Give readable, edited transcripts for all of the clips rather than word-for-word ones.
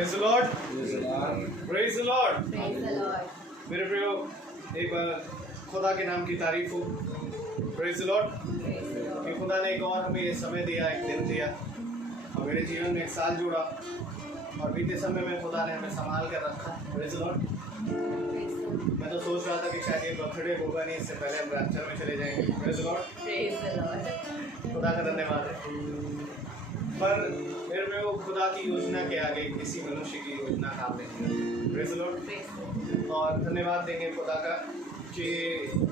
Praise the Lord. Praise the Lord. मेरे प्रियो, एक बार खुदा के नाम की तारीफ हो। Praise the Lord. कि खुदा ने एक और हमें ये समय दिया, एक दिन दिया और मेरे जीवन में एक साल जोड़ा और बीते समय में खुदा ने हमें संभाल कर रखा। Praise the Lord. मैं तो सोच रहा था कि शायद ये बर्थडे होगा नहीं, इससे पहले हम रैप्चर में चले जाएंगे। Praise the Lord. खुदा का धन्यवाद है। पर मेरे में वो खुदा की योजना के आगे किसी मनुष्य की योजना काम नहीं है। Praise the Lord. और धन्यवाद देंगे खुदा का कि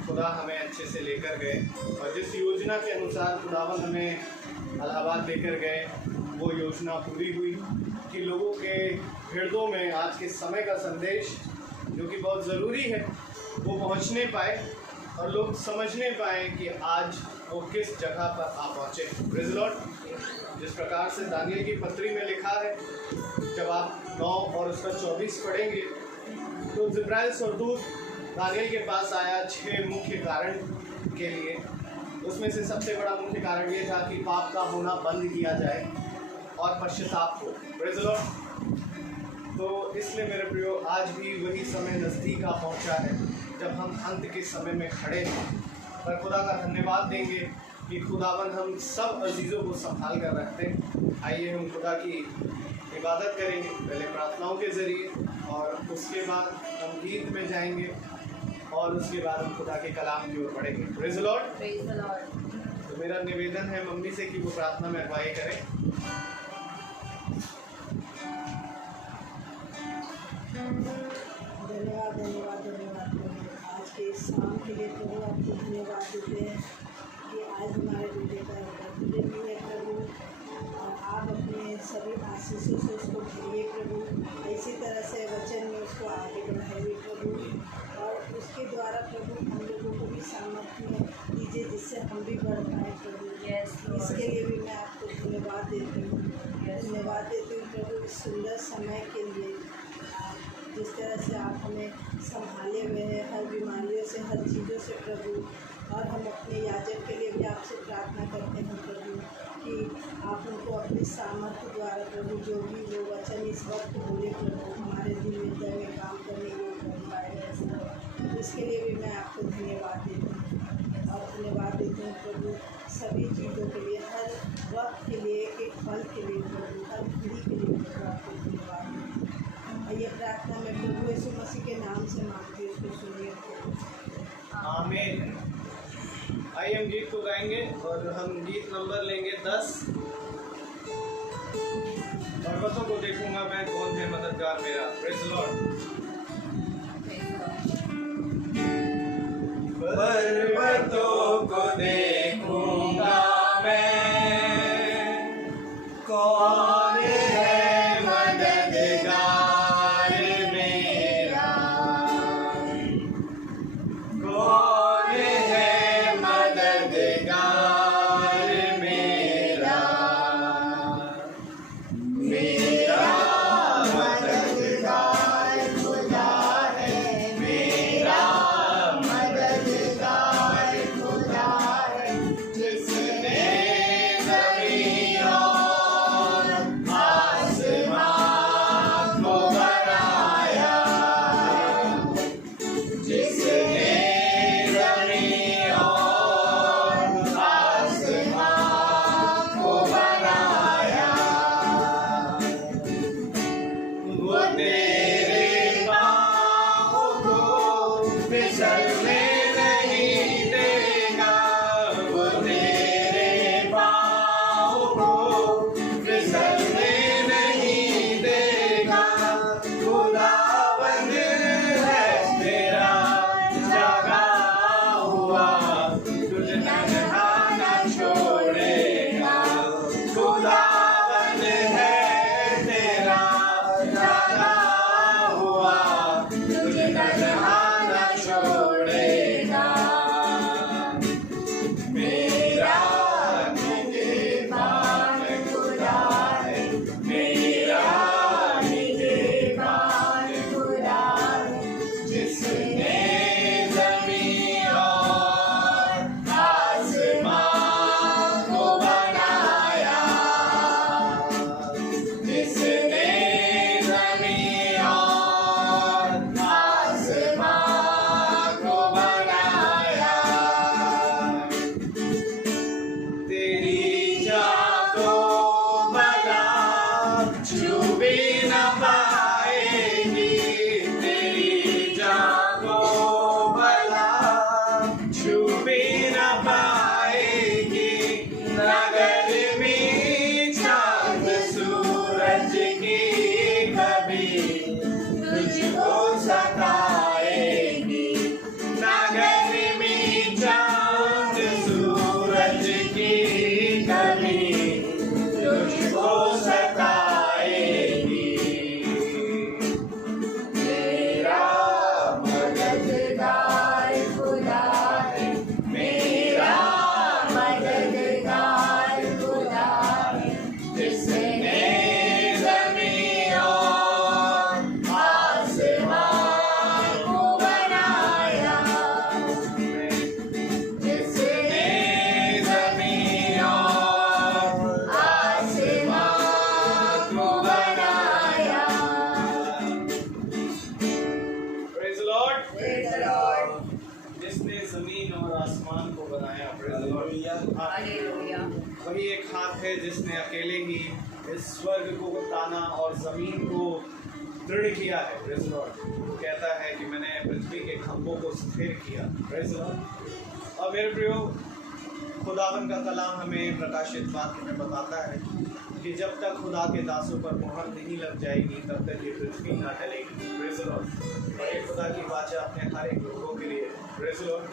खुदा हमें अच्छे से लेकर गए और जिस योजना के अनुसार खुदावन हमें इलाहाबाद लेकर गए वो योजना पूरी हुई कि लोगों के हृदयों में आज के समय का संदेश जो कि बहुत ज़रूरी है वो पहुंचने पाए और लोग समझने पाए कि आज वो किस जगह पर आ पहुँचे। Praise the Lord. जिस प्रकार से दानियल की पत्री में लिखा है, जब आप 9 और उसका 24 पढ़ेंगे तो जिब्राइल स्वर्गदूत दानियल के पास आया 6 मुख्य कारण के लिए। उसमें से सबसे बड़ा मुख्य कारण ये था कि पाप का होना बंद किया जाए और पश्चाताप हो। Praise the Lord. तो इसलिए मेरे प्रियो, आज भी वही समय नज़दीक आ पहुँचा है जब हम अंत के समय में खड़े हैं। पर खुदा का धन्यवाद देंगे कि खुदावन हम सब अजीज़ों को संभाल कर रखते हैं। आइए हम खुदा की इबादत करेंगे, पहले प्रार्थनाओं के ज़रिए और उसके बाद हम गीत में जाएंगे और उसके बाद हम खुदा के कलाम की ओर बढ़ेंगे। Praise the Lord. तो मेरा निवेदन है मम्मी से कि वो प्रार्थना में अगुवाई करें। धन्यवाद धन्यवाद धन्यवाद आज के इस शाम के लिए प्रभु आपको धन्यवाद देते हैं कि आज हमारे बेटे का बर्थडे भी है प्रभु, और आप अपने सभी आशीषों से उसको भरिए प्रभु, इसी तरह से वचन में उसको आगे बढ़ाइए प्रभु, और उसके द्वारा प्रभु हम लोगों को भी सामर्थ्य दीजिए जिससे हम भी बढ़ पाएँ प्रभु। इसके लिए भी मैं आपको धन्यवाद देती हूँ प्रभु, इस सुंदर समय के लिए जिस तरह से आप हमें संभाले हुए हैं हर बीमारियों से, हर चीज़ों से प्रभु। और हम अपने याजक के लिए भी आपसे प्रार्थना करते हैं प्रभु कि आप उनको अपने सामर्थ्य द्वारा प्रभु जो भी वो वचन इस वक्त बोले प्रभु हमारे दिल में काम करने योग्य बन पाए। इसके लिए भी मैं आपको धन्यवाद देती हूँ और धन्यवाद देती हूँ प्रभु सभी चीज़ों के लिए, हर वक्त के लिए, एक पल के लिए प्रभु, हर घड़ी के लिए प्रभु आपको धन्यवाद देती हूँ। ये प्रार्थना मैं प्रभु यीशु मसीह के नाम से मांगती हूँ, उसको सुनिए। आमीन। आइए हम गीत को गाएंगे और हम गीत नंबर लेंगे 10। पर्वतों को देखूंगा मैं, कौन है मददगार मेरा। Praise the Lord. पर्वतों को देखूंगा मैं, कौन है मददगार मेरा, कौन है मददगार मेरा, मेरा मददगार खुदा है, मेरा मददगार खुदा है, छू भी न पाएगी तेरी जान को भला, छू भी न पाएगी नगर में चांद सूरज की कभी तुझको सताएगी, नगर में चांद सूरज की कभी तुझको सताएगी। मेरा मददगार खुदा है, मेरा मददगार खुदा है, जिसने ज़मीन और आसमान को बनाया, जिसने ज़मीन और आसमान को बनाया। Praise the Lord. Praise the Lord. जिसने जमीन और आसमान को बनाया। Praise the Lord. हालेलुया। वही एक हाथ है जिसने अकेले ही इस स्वर्ग को ताना और जमीन को दृढ़ किया है। Praise the Lord. वो कहता है कि मैंने पृथ्वी के खंभों को स्थिर किया। Praise the Lord. और मेरे प्रियो, खुदावन का कलाम हमें प्रकाशित वाक्य में बताता है कि जब तक खुदा के दासों पर मुहर नहीं लग जाएगी तब तक ये पृथ्वी ना टलेगी। Praise the Lord. और ये खुदा की वाचा अपने हर एक लोगों के लिए है। Praise the Lord.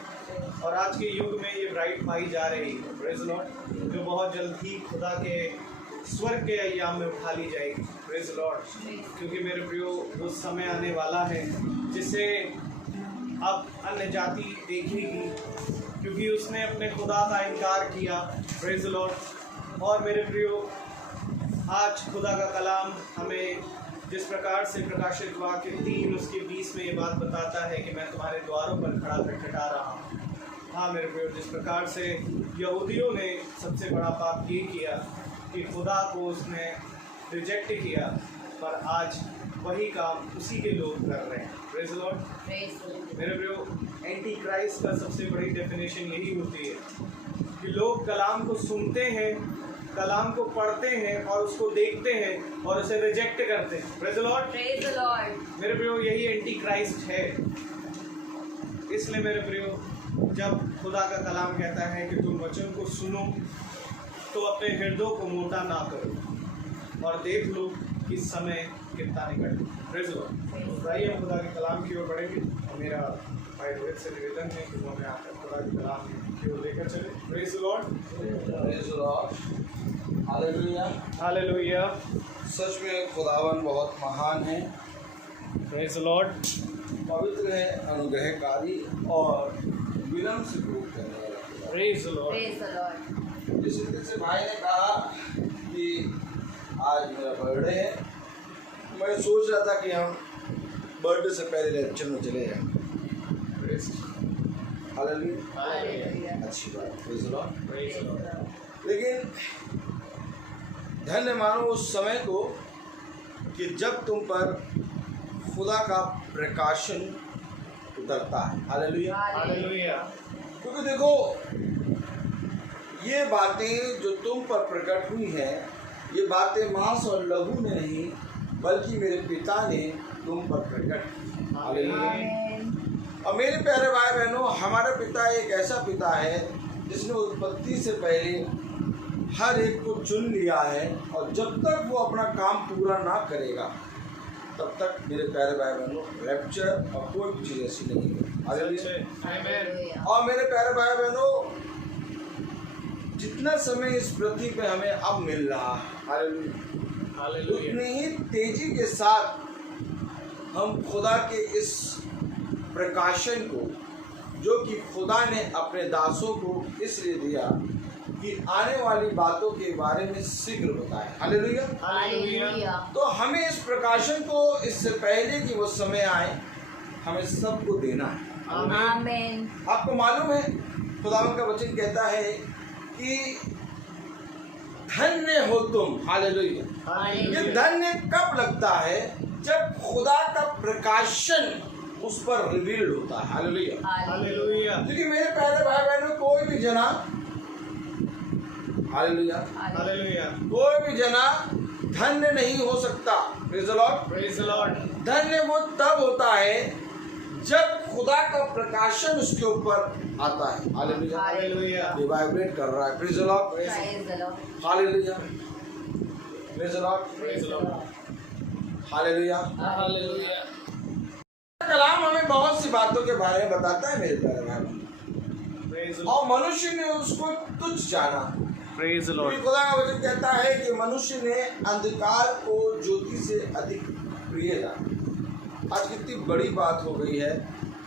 और आज के युग में ये ब्राइट पाई जा रही है। Praise the Lord. जो बहुत जल्द ही खुदा के स्वर्ग के अय्याम में उठा ली जाएगी। Praise the Lord. क्योंकि मेरे प्रियो, वो समय आने वाला है जिसे अब अन्य जाति देखेगी, क्योंकि उसने अपने खुदा का इनकार किया। Praise the Lord. और मेरे प्रियो, आज खुदा का कलाम हमें जिस प्रकार से प्रकाशित वाक्य 3:20 में ये बात बताता है कि मैं तुम्हारे द्वारों पर खड़ा खटखटा रहा हूँ। हाँ मेरे प्रियो, जिस प्रकार से यहूदियों ने सबसे बड़ा पाप ये किया कि खुदा को उसने रिजेक्ट किया, पर आज वही काम उसी के लोग कर रहे हैं। Praise the Lord. मेरे प्रियो, एंटी क्राइस्ट का सबसे बड़ी डेफिनेशन यही होती है कि लोग कलाम को सुनते हैं, कलाम को पढ़ते हैं और उसको देखते हैं और उसे रिजेक्ट करते हैं। Praise the lord. Praise the Lord. मेरे प्रियो, यही एंटी क्राइस्ट है। इसलिए मेरे प्रियो, जब खुदा का कलाम कहता है कि तुम वचन को सुनो तो अपने हृदय को मोटा ना करो और देख लो कि समय कितना निकट है। Praise the Lord. आइए हम खुदा के कलाम की ओर बढ़ेंगे और मेरा भाई रोहित से निवेदन है कि वो हमें आकर खुदा के कलाम की ओर लेकर चले। Praise the lord. Praise the lord. Hallelujah. Hallelujah. सच में खुदावन बहुत महान है, प्रेज द लॉर्ड। पवित्र है, अनुग्रहकारी और विनम्र से प्रूव करने वाला। Praise the lord. Praise the Lord. जिस रीति से भाई ने कहा कि आज मेरा बर्थडे है, मैं सोच रहा था कि हम बर्थडे से पहले लेक्चर में चले जाएं। हालेलुया। हालेलुया। अच्छी बात। Praise the lord. Praise the Lord. लेकिन धन्य मानो उस समय को कि जब तुम पर खुदा का प्रकाशन उतरता है। हालेलुया। हालेलुया। क्योंकि देखो, ये बातें जो तुम पर प्रकट हुई हैं, ये बातें मांस और लहू ने नहीं बल्कि मेरे पिता ने तुम पर प्रकट की। हालेलुया। आमीन। और मेरे प्यारे भाई बहनों, हमारा पिता एक ऐसा पिता है जिसने उत्पत्ति से पहले हर एक को चुन लिया है, और जब तक वो अपना काम पूरा ना करेगा तब तक मेरे प्यारे भाई बहनों रैप्चर और कोई भी चीज़ ऐसी नहीं है। हालेलुया। हालेलुया। और मेरे प्यारे भाई बहनों, जितना समय इस पृथ्वी पे हमें अब मिल रहा है, हालेलुया, हालेलुया। उतनी ही तेजी के साथ हम खुदा के इस प्रकाशन को, जो कि खुदा ने अपने दासों को इसलिए दिया कि आने वाली बातों के बारे में शीघ्र बताए। हालेलुया। हालेलुया। तो हमें इस प्रकाशन को इससे पहले कि वो समय आए, हमें सबको देना है। आमीन। आपको मालूम है, खुदावंद का वचन कहता है कि धन्य हो तुम। हालेलुया। ये धन्य कब लगता है? जब खुदा का प्रकाशन उस पर रिवील्ड होता है। हालेलुया। हालेलुया। क्योंकि मेरे प्यारे भाई बहनों, कोई भी जना, हालेलुया, हालेलुया। कोई भी जना धन्य नहीं हो सकता। Praise the Lord. Praise the Lord. धन्य वो तब होता है जब खुदा का प्रकाशन उसके ऊपर आता है। हालेलुया। Hallelujah. ये वाइब्रेट कर रहा है। Praise the Lord. Praise the Lord. Hallelujah. Praise the Lord. Praise the Lord. Hallelujah. Hallelujah. कलाम हमें बहुत सी बातों के बारे में बताता है मेरे प्यारे भाई, Praise the Lord. और मनुष्य ने उसको तुच्छ जाना। Praise the क्योंकि Lord. खुदा का वचन कहता है कि मनुष्य ने अंधकार को ज्योति से अधिक प्रिय जाना। आज कितनी बड़ी बात हो गई है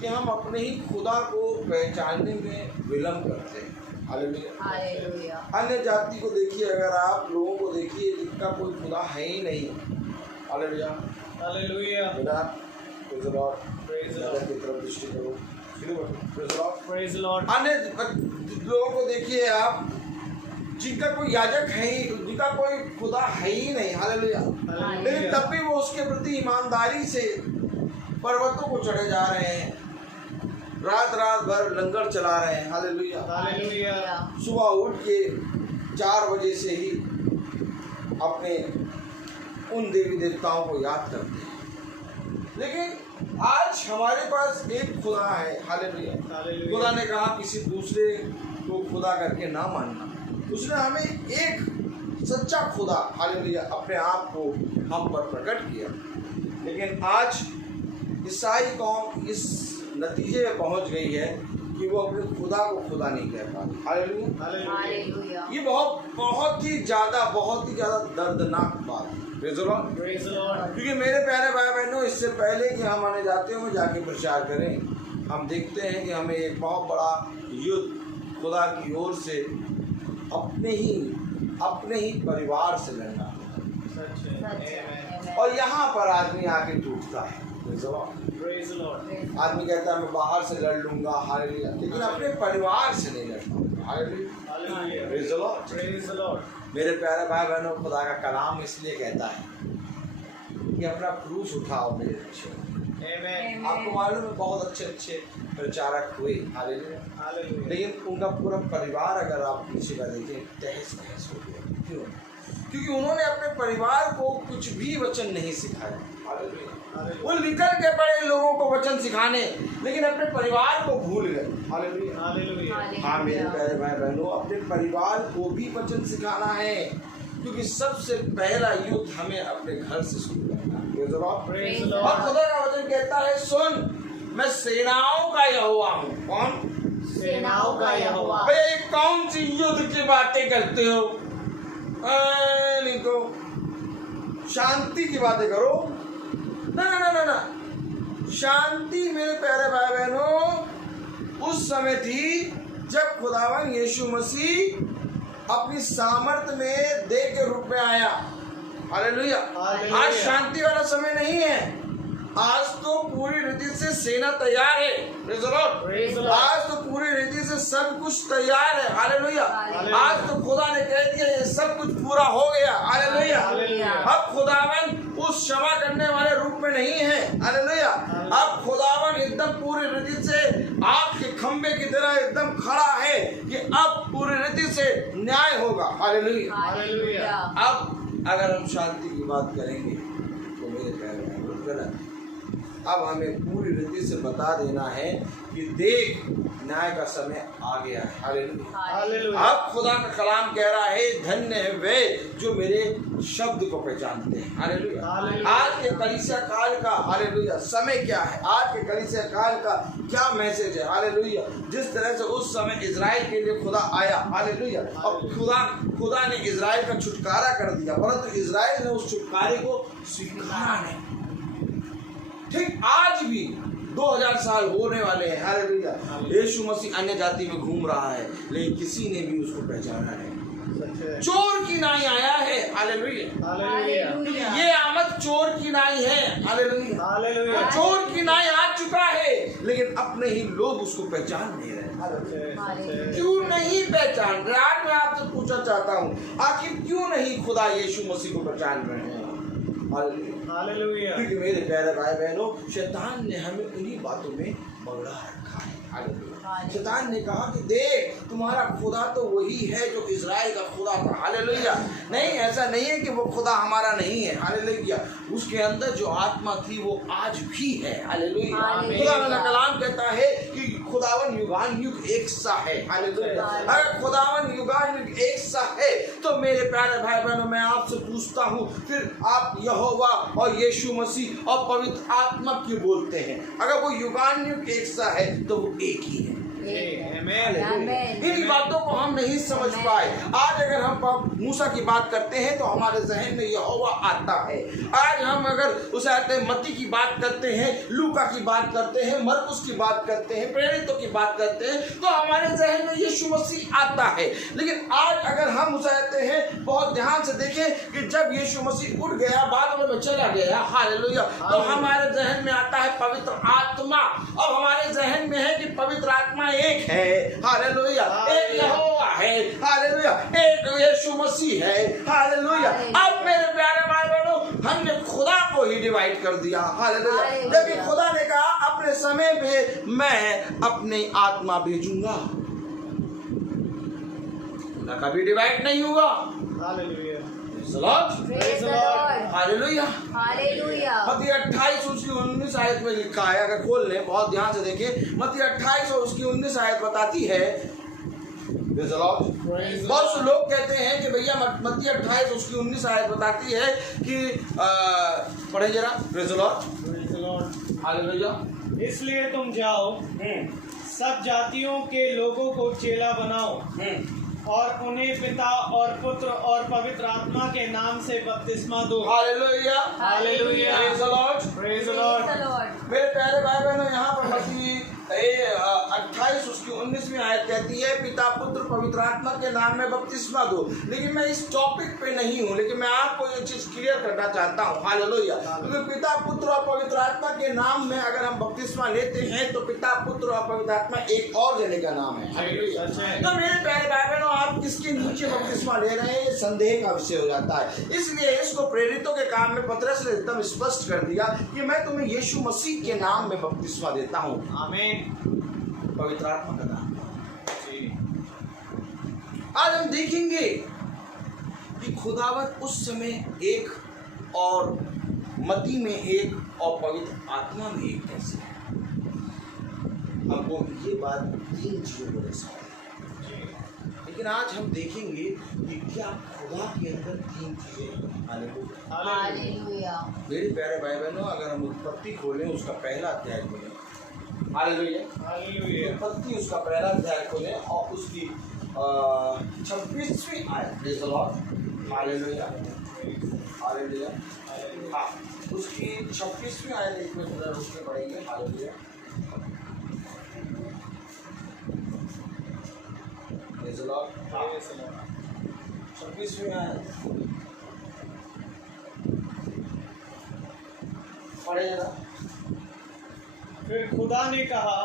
कि हम अपने ही खुदा को पहचानने में विलम्ब करते हैं। हालेलुया। Hallelujah. अन्य जाति को देखिए, अगर आप लोगों को देखिए जिनका कोई खुदा है ही नहीं। हालेलुया। Hallelujah. बेटा praise the Lord. Praise the Nagar Lord. की तरफ दृष्टि करो। शुरू करो। Praise the Lord. Praise the Lord. अन्य लोगों को देखिए आप जिनका कोई याजक है ही, जिनका कोई खुदा है ही नहीं। हालेलुया। लेकिन तब भी वो उसके प्रति ईमानदारी से पर्वतों को चढ़े जा रहे हैं, रात रात भर लंगर चला रहे हैं। हालेलुया। Hallelujah. सुबह उठ के 4 बजे से ही अपने उन देवी देवताओं को याद करते हैं। लेकिन आज हमारे पास एक खुदा है। हालेलुया। Hallelujah. खुदा ने कहा किसी दूसरे को खुदा करके ना मानना। उसने हमें एक सच्चा खुदा, हालेलुया, अपने आप को हम पर प्रकट किया। लेकिन आज ईसाई कौम इस नतीजे में पहुंच गई है कि वो अपने खुदा को खुदा नहीं कह पाती। हालेलुया। Hallelujah. Hallelujah. ये बहुत ही ज़्यादा दर्दनाक बात है। Praise the Lord. Praise the Lord. क्योंकि मेरे प्यारे भाई बहनों, इससे पहले कि हम अन्य जातियों में जाके प्रचार करें, हम देखते हैं कि हमें एक बहुत बड़ा युद्ध खुदा की ओर से अपने ही परिवार से लड़ना है। सच है. Amen. और यहाँ पर आदमी आके टूटता है। Praise the Lord। Praise the Lord. आदमी कहता है मैं बाहर से लड़ लूंगा। हालेलुया। लेकिन अपने परिवार से नहीं लड़ता। Hallelujah. Hallelujah. Praise the Lord। Praise the Lord. मेरे प्यारे भाई बहनों, खुदा का कलाम इसलिए कहता है कि अपना क्रूस उठाओ मेरे पीछे। Amen. आपको मालूम है बहुत अच्छे प्रचारक हुए। हालेलुया। Hallelujah. लेकिन उनका पूरा परिवार अगर आप पीछे का देखें, तहस नहस हो गया। क्यों? क्योंकि उन्होंने अपने परिवार को कुछ भी वचन नहीं सिखाया। हालेलुया। वो निकल के पड़े लोगों को वचन सिखाने, लेकिन अपने परिवार को भूल गए। हालेलुया। Hallelujah. हाँ मेरे प्यारे भाई बहनों, अपने परिवार को भी वचन सिखाना है, क्योंकि सबसे पहला युद्ध हमें अपने घर से शुरू करना है। Praise the Lord। Praise the और Lord. खुदा का वचन कहता है, सुन मैं सेनाओं का यहोवा हूँ। कौन? सेनाओं का यहोवा। भाई कौन सी युद्ध की बातें करते हो? नहीं तो शांति की बातें करो। ना ना ना ना ना, शांति मेरे प्यारे भाई बहनों उस समय थी जब खुदावन यीशु मसीह अपनी सामर्थ में देह के रूप में आया। हालेलुया। हालेलुया। आज शांति वाला समय नहीं है। आज तो पूरी रीति से सेना तैयार है। Praise the Lord। Praise the Lord. आज तो पूरी रीति से सब कुछ तैयार है। हालेलुया। हालेलुया। आज तो खुदा ने कह दिया ये सब कुछ पूरा हो गया। हालेलुया। हालेलुया। अब खुदावन उस क्षमा करने वाले रूप में नहीं है। हालेलुया। अब खुदावन एकदम पूरी रीति से आग के खंबे की तरह एकदम खड़ा है कि अब पूरी रीति से न्याय होगा। हालेलुया। Hallelujah. अब अगर हम शांति की बात करेंगे तो मेरे प्यारे भाई गलत है। अब हमें पूरी रीति से बता देना है कि देख न्याय का समय आ गया है। हालेलुया। Hallelujah. अब खुदा का कलाम कह रहा है धन्य है वे जो मेरे शब्द को पहचानते हैं। हालेलुया। हालेलुया। आज के कलीसिया काल का हालेलुया समय क्या है? आज के कलीसिया काल का क्या मैसेज है? हालेलुया। जिस तरह से उस समय इजराइल के लिए खुदा आया। हालेलुया। और खुदा ने इजराइल का छुटकारा कर दिया, परंतु इजराइल ने उस छुटकारे को स्वीकारा नहीं। ठीक आज भी 2000 साल होने वाले हैं। हालेलुया। यीशु मसीह अन्य जाति में घूम रहा है, लेकिन किसी ने भी उसको पहचाना नहीं। सच है. चोर की नाई आया है। हालेलुया। Hallelujah. क्योंकि ये आमद चोर की नाई है। हालेलुया। Hallelujah. चोर की नाई आ चुका है, लेकिन अपने ही लोग उसको पहचान नहीं रहे। सच है, सच है. क्यों नहीं पहचान रहे? आज मैं आपसे पूछना चाहता हूँ, आखिर क्यों नहीं खुदा यीशु मसीह को पहचान रहे हैं? हालेलुया। हालेलुया। क्योंकि मेरे प्यारे भाई बहनों, शैतान ने हमें उन्हीं बातों में पकड़ा रखा है। हालेलुया। शैतान ने कहा कि देख, तुम्हारा खुदा तो वही है जो इजराइल का खुदा था। हालेलुया। नहीं, ऐसा नहीं है कि वो खुदा हमारा नहीं है। हालेलुया। उसके अंदर जो आत्मा थी वो आज भी है। हालेलुया। खुदा का कलाम कहता है कि खुदावन युगान युग एक सा है। हालेलुया। अगर खुदावन युगान युग एक सा है तो मेरे प्यारे भाई बहनों, मैं आपसे पूछता हूँ, फिर आप यहोवा और यीशु मसीह और पवित्र आत्मा क्यों बोलते हैं? अगर वो युगान युग एक सा है तो वो एक ही है। इन बातों को हम नहीं समझ पाए। आज अगर हम मूसा की बात करते हैं तो हमारे जहन में यहोवा आता है। आज हम अगर उस आयत मत्ती की बात करते हैं, लूका की बात करते हैं, मरकुस की बात करते हैं, प्रेरितों की बात करते हैं, तो हमारे जहन में यीशु मसीह आता है। लेकिन आज अगर हम उस आयत हैं बहुत ध्यान से देखें कि जब यीशु मसीह उठ गया, बादलों में चला गया, हालेलुया, तो हमारे जहन में आता है पवित्र आत्मा। अब हमारे जहन में है कि पवित्र आत्मा एक है। हालेलुया। एक यहोवा है। हालेलुया। एक यीशु मसीह है। हालेलुया। अब मेरे प्यारे भाई बहनों, हमने खुदा को ही डिवाइड कर दिया। हालेलुया। जबकि खुदा ने कहा अपने समय पे मैं अपनी आत्मा भेजूंगा। खुदा कभी डिवाइड नहीं हुआ। हालेलुया। हालेलुया। हालेलुया। मत्ती 28 उसकी 19 आयत में लिखा है, अगर खोल लें बहुत ध्यान से देखें, मत्ती 28 और उसकी 19 आयत बताती है। बहुत से लोग कहते हैं कि भैया मत्ती 28 उसकी 19 आयत बताती है कि पढ़े जरा। Praise the lord. हालेलुया। इसलिए तुम जाओ, सब जातियों के लोगों को चेला बनाओ और उन्हें पिता और पुत्र और पवित्र आत्मा के नाम से बपतिस्मा दो। Hallelujah. Hallelujah. Praise the Lord. Praise the Lord. मेरे प्यारे भाई बहनों, यहाँ पर मत्ती 28 उसकी 19वीं आयत कहती है पिता पुत्र पवित्र आत्मा के नाम में बपतिस्मा दो। लेकिन मैं इस टॉपिक पे नहीं हूँ, लेकिन मैं आपको ये चीज क्लियर करना चाहता हूँ। हालेलुया। क्योंकि पिता पुत्र और पवित्र आत्मा के नाम में अगर हम बपतिस्मा लेते हैं तो पिता पुत्र और पवित्र आत्मा एक और जने का नाम है। हालेलुया। तो मेरे प्यारे भाई बहनों, आप किसके नीचे बपतिस्मा ले रहे हैं, ये संदेह का विषय हो जाता है। इसलिए इसको प्रेरितों के काम में पतरस ने एकदम स्पष्ट कर दिया कि मैं तुम्हें यीशु मसीह के नाम में बपतिस्मा देता हूँ। आमीन। पवित्र आत्मा का नाम। आज हम देखेंगे कि खुदावत उस समय एक और मती में एक और पवित्र आत्मा में एक कैसे है। हमको ये बात 3 चीजों को दर्शाती है। लेकिन आज हम देखेंगे कि क्या खुदा के अंदर 3 चीजें। हालेलुया। मेरे प्यारे भाई बहनों, अगर हम उत्पत्ति खोलें, उसका पहला अध्याय खोलें। हालेलुया। हालेलुया। उत्पत्ति उसका पहला अध्याय खोलें और उसकी 26वीं आयत। Praise the lord. Hallelujah. Hallelujah. हाँ, उसकी 26वीं आयत एक मिनट जरा रुक के पढ़ेंगे। हालेलुया। Praise the Lord. हाँ, 26वीं आयत पढ़े जरा। फिर खुदा ने कहा,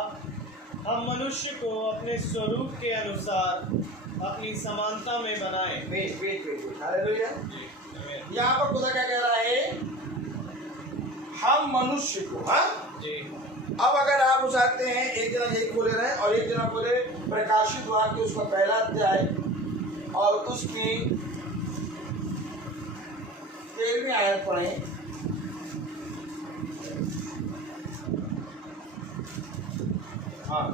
हम मनुष्य को अपने स्वरूप के अनुसार अपनी समानता में बनाएं। वेट। हालेलुया। यहाँ पर खुदा क्या कह रहा है? हम मनुष्य को। हाँ जी। अब अगर आप उठाते हैं, एक जना यही खोले रहे और एक जना खोले प्रकाशित वाक्य उसका पहला अध्याय और उसकी 13वीं आयत पढ़े। हाँ,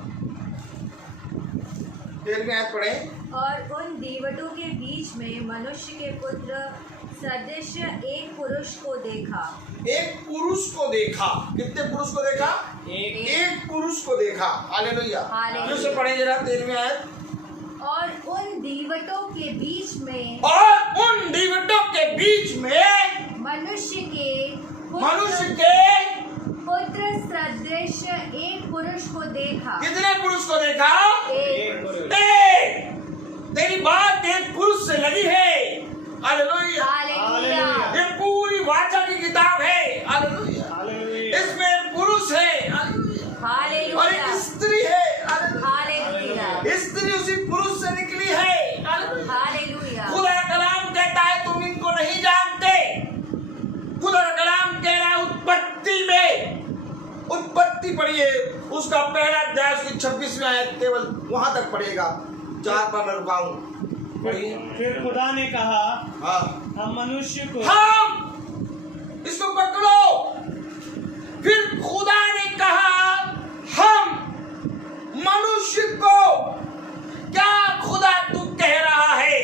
13वीं आयत पढ़े। और उन दीवटों के बीच में मनुष्य के पुत्र सदृश एक पुरुष को देखा। एक पुरुष को देखा। कितने पुरुष को देखा? एक पुरुष को देखा। हालेलुया। फिर से पढ़े जरा 13वीं आयत। और उन दीवटों के बीच में मनुष्य के पुत्र सदृश एक पुरुष को देखा। कितने पुरुष को देखा? एक पुरुष। तेरी बात एक पुरुष से लगी है। हालेलुया। हालेलुया। ये पूरी वाचा की किताब है। हालेलुया। हालेलुया। इसमें पुरुष है। हालेलुया। हालेलुया। और एक स्त्री है। हालेलुया। हालेलुया। स्त्री उसी पुरुष से निकली है। हालेलुया। हालेलुया। खुदा का कलाम कहता है तुम इनको नहीं जानते। खुदा का कलाम उसका पहला अध्याय उसकी 26वीं आयत केवल वहां तक पढ़ेगा। 4 पर मैं रुकाऊं। पढ़िए। फिर खुदा ने कहा, हाँ, हम मनुष्य को हम, इसको पकड़ो। फिर खुदा ने कहा हम मनुष्य को, क्या खुदा तू कह रहा है?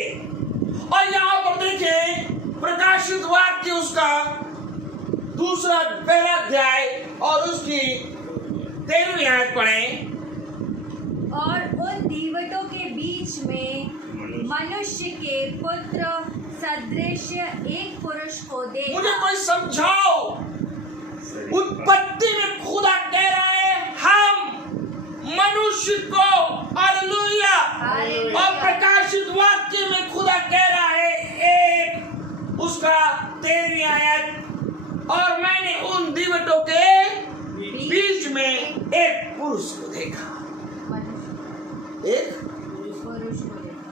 और यहां पर देखें प्रकाशित वाक्य उसका दूसरा पहला अध्याय और उसकी 13वीं आयत पढ़ें। और उन दीवटों के बीच में मनुष्य के पुत्र सदृश एक पुरुष को मुझे देखा। कोई समझाओ। उत्पत्ति में खुदा कह रहा है हम मनुष्य को, हालेलुया। हालेलुया। और प्रकाशित वाक्य में खुदा कह रहा है एक, उसका 13वीं आयत, और मैंने उन दीवटों के बीच में एक पुरुष को देखा। एक पुरुष को देखा।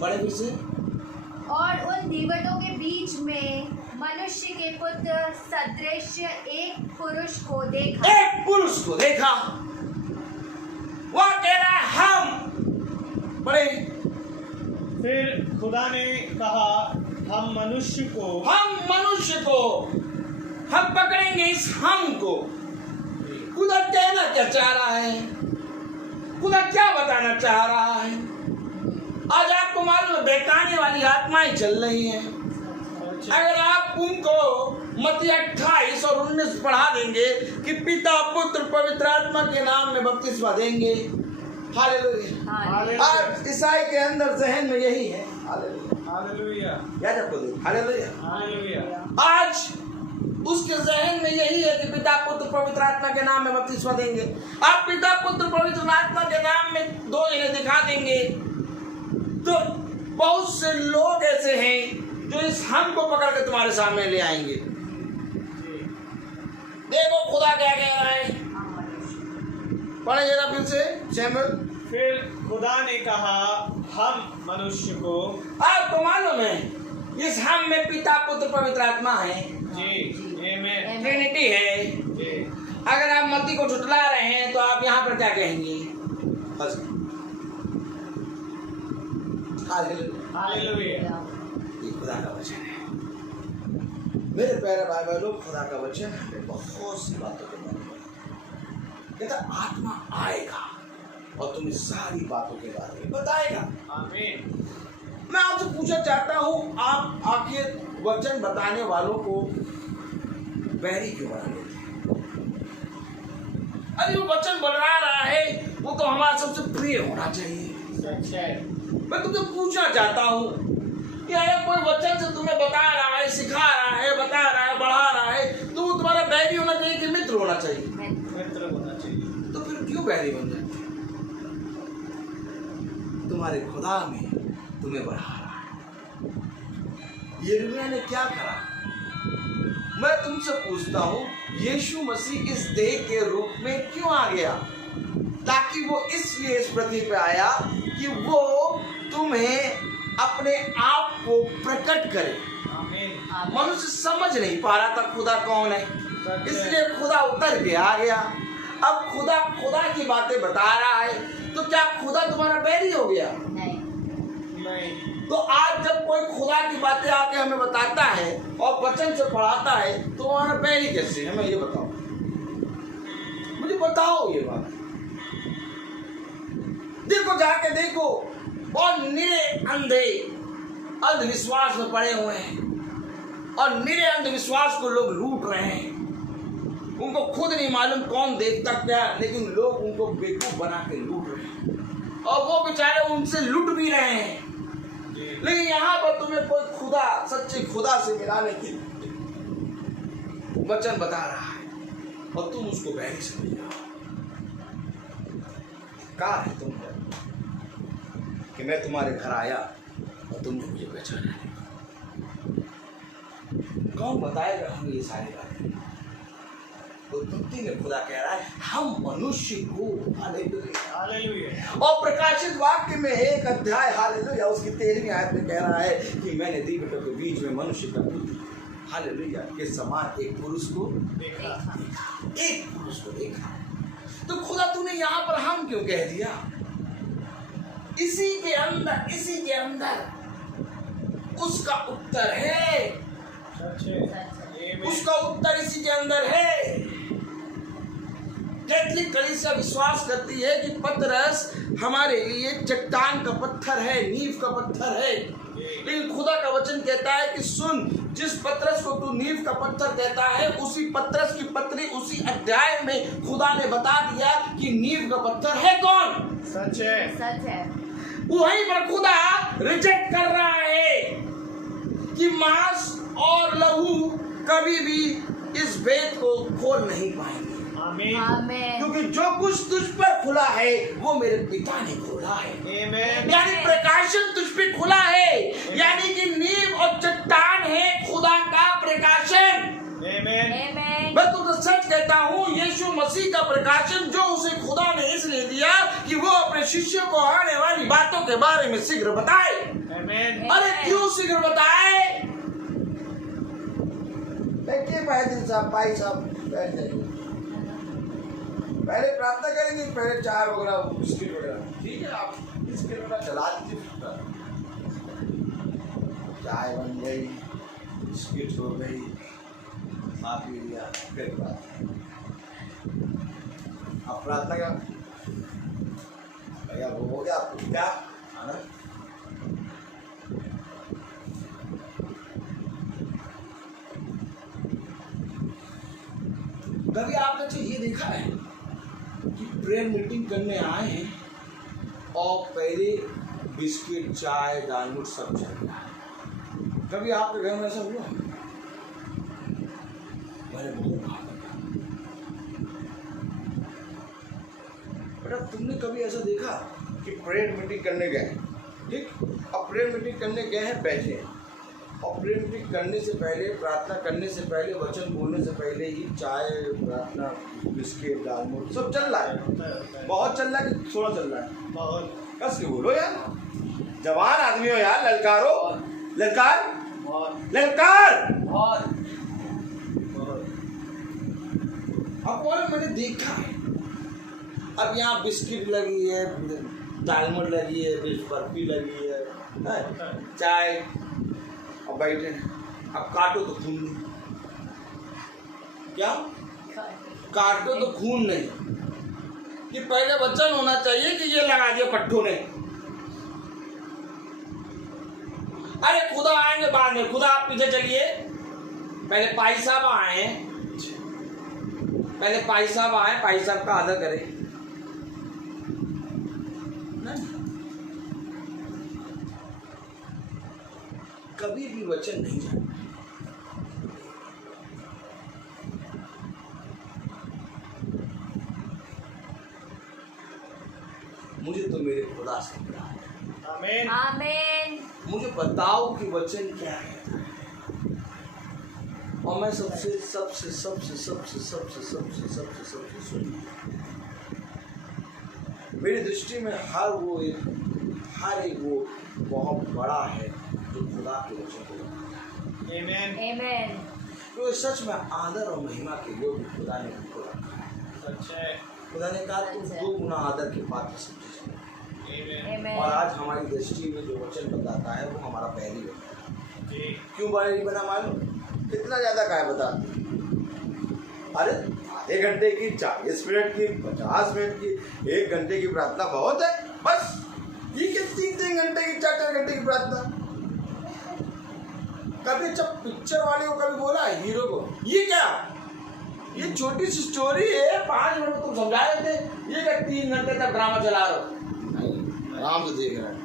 बड़े भी से, और उन दीवटों के बीच में मनुष्य के पुत्र सदृश एक पुरुष को देखा। एक पुरुष को देखा। वह कह रहा है हम, बड़े, फिर खुदा ने कहा, हम मनुष्य को हम पकड़ेंगे इस हम को। खुदा कहना क्या चाह रहा है? खुदा क्या बताना चाह रहा है? आज आपको मालूम है बहकाने वाली आत्माएं चल रही हैं। अगर आप उनको मत्ती 28 और 19 पढ़ा देंगे कि पिता पुत्र पवित्र आत्मा के नाम में बपतिस्मा देंगे। हालेलुया। आज ईसाई के अंदर जहन में यही है। हालेलुया। याद आपको देखो। हालेलुया। हालेलुया। आज उसके जहन में यही है कि पिता पुत्र पवित्र आत्मा के नाम में बपतिस्मा देंगे। आप पिता पुत्र पवित्र आत्मा के नाम में 2 जने दिखा देंगे तो बहुत से लोग ऐसे हैं जो इस हम को पकड़ के तुम्हारे सामने ले आएंगे। देखो खुदा क्या कह रहा है। पढ़े जरा फिर से सैमुएल। फिर खुदा ने कहा, हम मनुष्य को, आपको मालूम है इस हम में पिता पुत्र पवित्र आत्मा है। जी, आमीन। ट्रिनिटी है। जी। अगर आप मत्ती को झुठला रहे हैं तो आप यहाँ पर क्या कहेंगे? हालेलुया। ये खुदा का वचन है। मेरे प्यारे भाई बहनों, खुदा का वचन हमें बहुत सी बातों के बारे में कहता, आत्मा आएगा और तुम्हें सारी बातों के बारे में बताएगा। आमीन। मैं आपसे पूछना चाहता हूँ, आप आखिर वचन बताने वालों को बैरी क्यों बना लेते हैं? अरे वो वचन बना रहा है, वो तो हमारा सबसे प्रिय होना चाहिए। सच है। मैं तुमसे पूछना चाहता हूँ कि अगर कोई वचन से तुम्हें बता रहा है, सिखा रहा है, बता रहा है, बढ़ा रहा है, तो वो तुम्हारा बैरी होना चाहिए कि मित्र होना चाहिए? मित्र होना चाहिए। तो फिर क्यों बैरी बन जाते? तुम्हारे खुदा में तुम्हें बढ़ा रहा है। यिर्मयाह ने क्या करा? मैं तुमसे पूछता हूँ, यीशु मसीह इस देह के रूप में क्यों आ गया? ताकि वो इसलिए इस पृथ्वी पे आया कि वो तुम्हें अपने आप को प्रकट करे। आमीन। मनुष्य समझ नहीं पा रहा था खुदा कौन है, इसलिए खुदा उतर के आ गया। अब खुदा की बातें बता रहा है, तो क्या खुदा तुम्हारा बैरी हो गया? नहीं। तो आज जब कोई खुदा की बातें आके हमें बताता है और वचन से पढ़ाता है, तो हमारा बैरी कैसे? हमें ये बताओ, मुझे बताओ ये बात। देखो, जाके देखो, और निरे अंधे अंधविश्वास में पड़े हुए हैं और निरे अंधविश्वास को लोग लूट रहे हैं। उनको खुद नहीं मालूम कौन देवता क्या, लेकिन लोग उनको बेवकूफ बना के लूट रहे हैं और वो बेचारे उनसे लूट भी रहे हैं। लेकिन यहाँ पर तुम्हें कोई खुदा, सच्चे खुदा से मिलाने के वचन बता रहा है और तुम उसको बैरी समझ रहे हो। कहा है तुम कि मैं तुम्हारे घर आया और तुमने मुझे पहचाना है? कौन बताएगा हमें ये सारी बातें? तो तुत्ती में खुदा कह रहा है हम मनुष्य को, हालेलुया। और प्रकाशित वाक्य में 1 अध्याय, हालेलुया, उसकी 13वीं आयत में कह रहा है कि मैंने दीवटों के बीच में मनुष्य का पुत्र, हालेलुया, के समान एक पुरुष को देखा। एक पुरुष को देखा। तो खुदा तूने यहाँ पर हम क्यों कह दिया? इसी के अंदर उसका उत्तर है। उसका उत्तर इसी के अंदर है। कैथलिक कलीसिया विश्वास करती है कि पतरस हमारे लिए चट्टान का पत्थर है, नींव का पत्थर है। लेकिन खुदा का वचन कहता है कि सुन, जिस पतरस को तू नींव का पत्थर कहता है, उसी पतरस की पत्री उसी अध्याय में खुदा ने बता दिया कि नींव का पत्थर है कौन? सच है। वहीं पर खुदा रिजेक्ट कर रहा है कि मांस और लहू कभी भी इस भेद को खोल नहीं पाएंगे। आमीन। क्योंकि जो कुछ तुझ पर खुला है वो मेरे पिता ने खोला है। यानी प्रकाशन तुझ पे खुला है, यानी कि नींव और चट्टान है खुदा का प्रकाशन। मैं तुमको सच कहता हूँ, यीशु मसीह का प्रकाशन जो उसे खुदा ने इसलिए दिया कि वो अपने शिष्यों को आने वाली बातों के बारे में शीघ्र बताए। अरे क्यों शीघ्र बताए? बैठिए भाई साहब बैठ जाइए। पहले प्रार्थना करेंगे, पहले चाय वगैरह बिस्किट वगैरह। ठीक है, आप बिस्किट वगैरह चला दीजिए। चाय बन गई, बिस्किट हो गई, खा पी लिया, फिर प्रार्थना। आप प्रार्थना का भैया वो हो गया आपको क्या आना? कभी आपने तो ये देखा है कि प्रेयर मीटिंग करने आए हैं और पहले बिस्किट, चाय, दालमोट सब चल रहा है? कभी आपके घर में ऐसा हुआ? मैंने बहुत कहा बेटा, तुमने कभी ऐसा देखा कि प्रेयर मीटिंग करने गए, ठीक, अब प्रेयर मीटिंग करने गए हैं, बैठे, और प्रेयर मीटिंग करने से पहले, प्रार्थना करने से पहले, वचन बोलने से पहले ही चाय, प्रार्थना, बिस्किट, दालमोट सब चल रहा है। बहुत चल रहा है कि थोड़ा चल रहा है? बहुत। कस के बोलो यार, जवान आदमी हो यार, ललकारो, ललकार, ललकार। अब बोलो, मैंने देखा है। अब यहाँ बिस्किट लगी है, दालमोट लगी है, बर्फी लगी है, चाय, अब बैठे, अब काटो तो खून नहीं। क्या काटो तो खून नहीं? कि पहले वचन होना चाहिए कि ये लगा दिया पट्टू ने। अरे खुदा आएंगे बाद में, खुदा आप पीछे चलिए, पहले पाई साहब आए, पहले पाई साहब आए, पाई साहब का आदर करें। कभी भी वचन नहीं जाता। मुझे तो मेरे खुदा से प्यार है। आमीन। आमीन। मुझे बताओ कि वचन क्या है, और मैं सबसे सुन। मेरी दृष्टि में हर एक वो बहुत बड़ा है जो खुदा के वचन को। आमीन। तो सच में आदर और महिमा के योग्य खुदा ने उनको रखा है। सच है। खुदा ने कहा तुम 2 गुना आदर के पात्र समझे। आमीन। और आज हमारी दृष्टि में जो वचन बताता है वो हमारा पहली होता है। क्यों बैरी बना मालूम? कितना ज्यादा का है बता? अरे आधे घंटे की, 40 मिनट की, 50 मिनट की, 1 घंटे की प्रार्थना बहुत है। बस ये कि 3 घंटे की, 4 घंटे की प्रार्थना। कभी जब पिक्चर वाले को कभी बोला है हीरो को, ये क्या, ये छोटी सी स्टोरी है, 5 मिनट तुम समझा रहे थे, ये क्या 3 घंटे तक ड्रामा चला रहे हो? आराम से देख रहे हैं।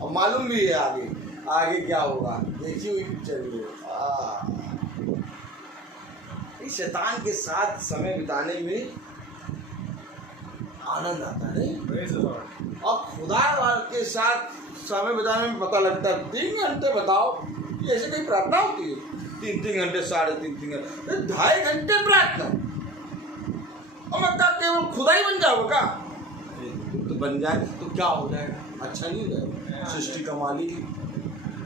और मालूम भी है आगे क्या होगा, देखी हुई पिक्चर भी है। इस शैतान के साथ समय बिताने में आनंद आता है और खुदा के साथ समय बिताने में पता लगता है। 3 घंटे बताओ, ये ऐसे कहीं प्रार्थना होती है? 3 घंटे, 3.5 घंटे, 2.5 घंटे प्रार्थना, और मैं क्या केवल खुदा ही बन जाओगे क्या? तो बन जाए तो क्या हो जाएगा? अच्छा नहीं रहेगा। सृष्टि का मालिक।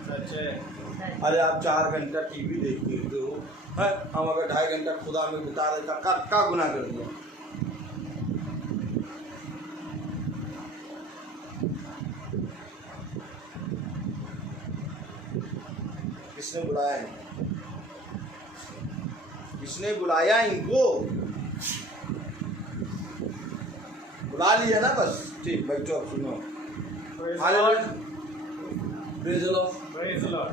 सच है। अरे आप 4 घंटा टीवी देख लेते हो, है हम अगर 2.5 घंटा खुदा में बिता रहे का गुनाह कर दिया। किसने बुलाया है? किसने बुलाया इनको? बुला लिया ना बस, ठीक बैठो अब सुनो। Praise the hallelujah, Lord. Praise the Lord. Praise the Lord.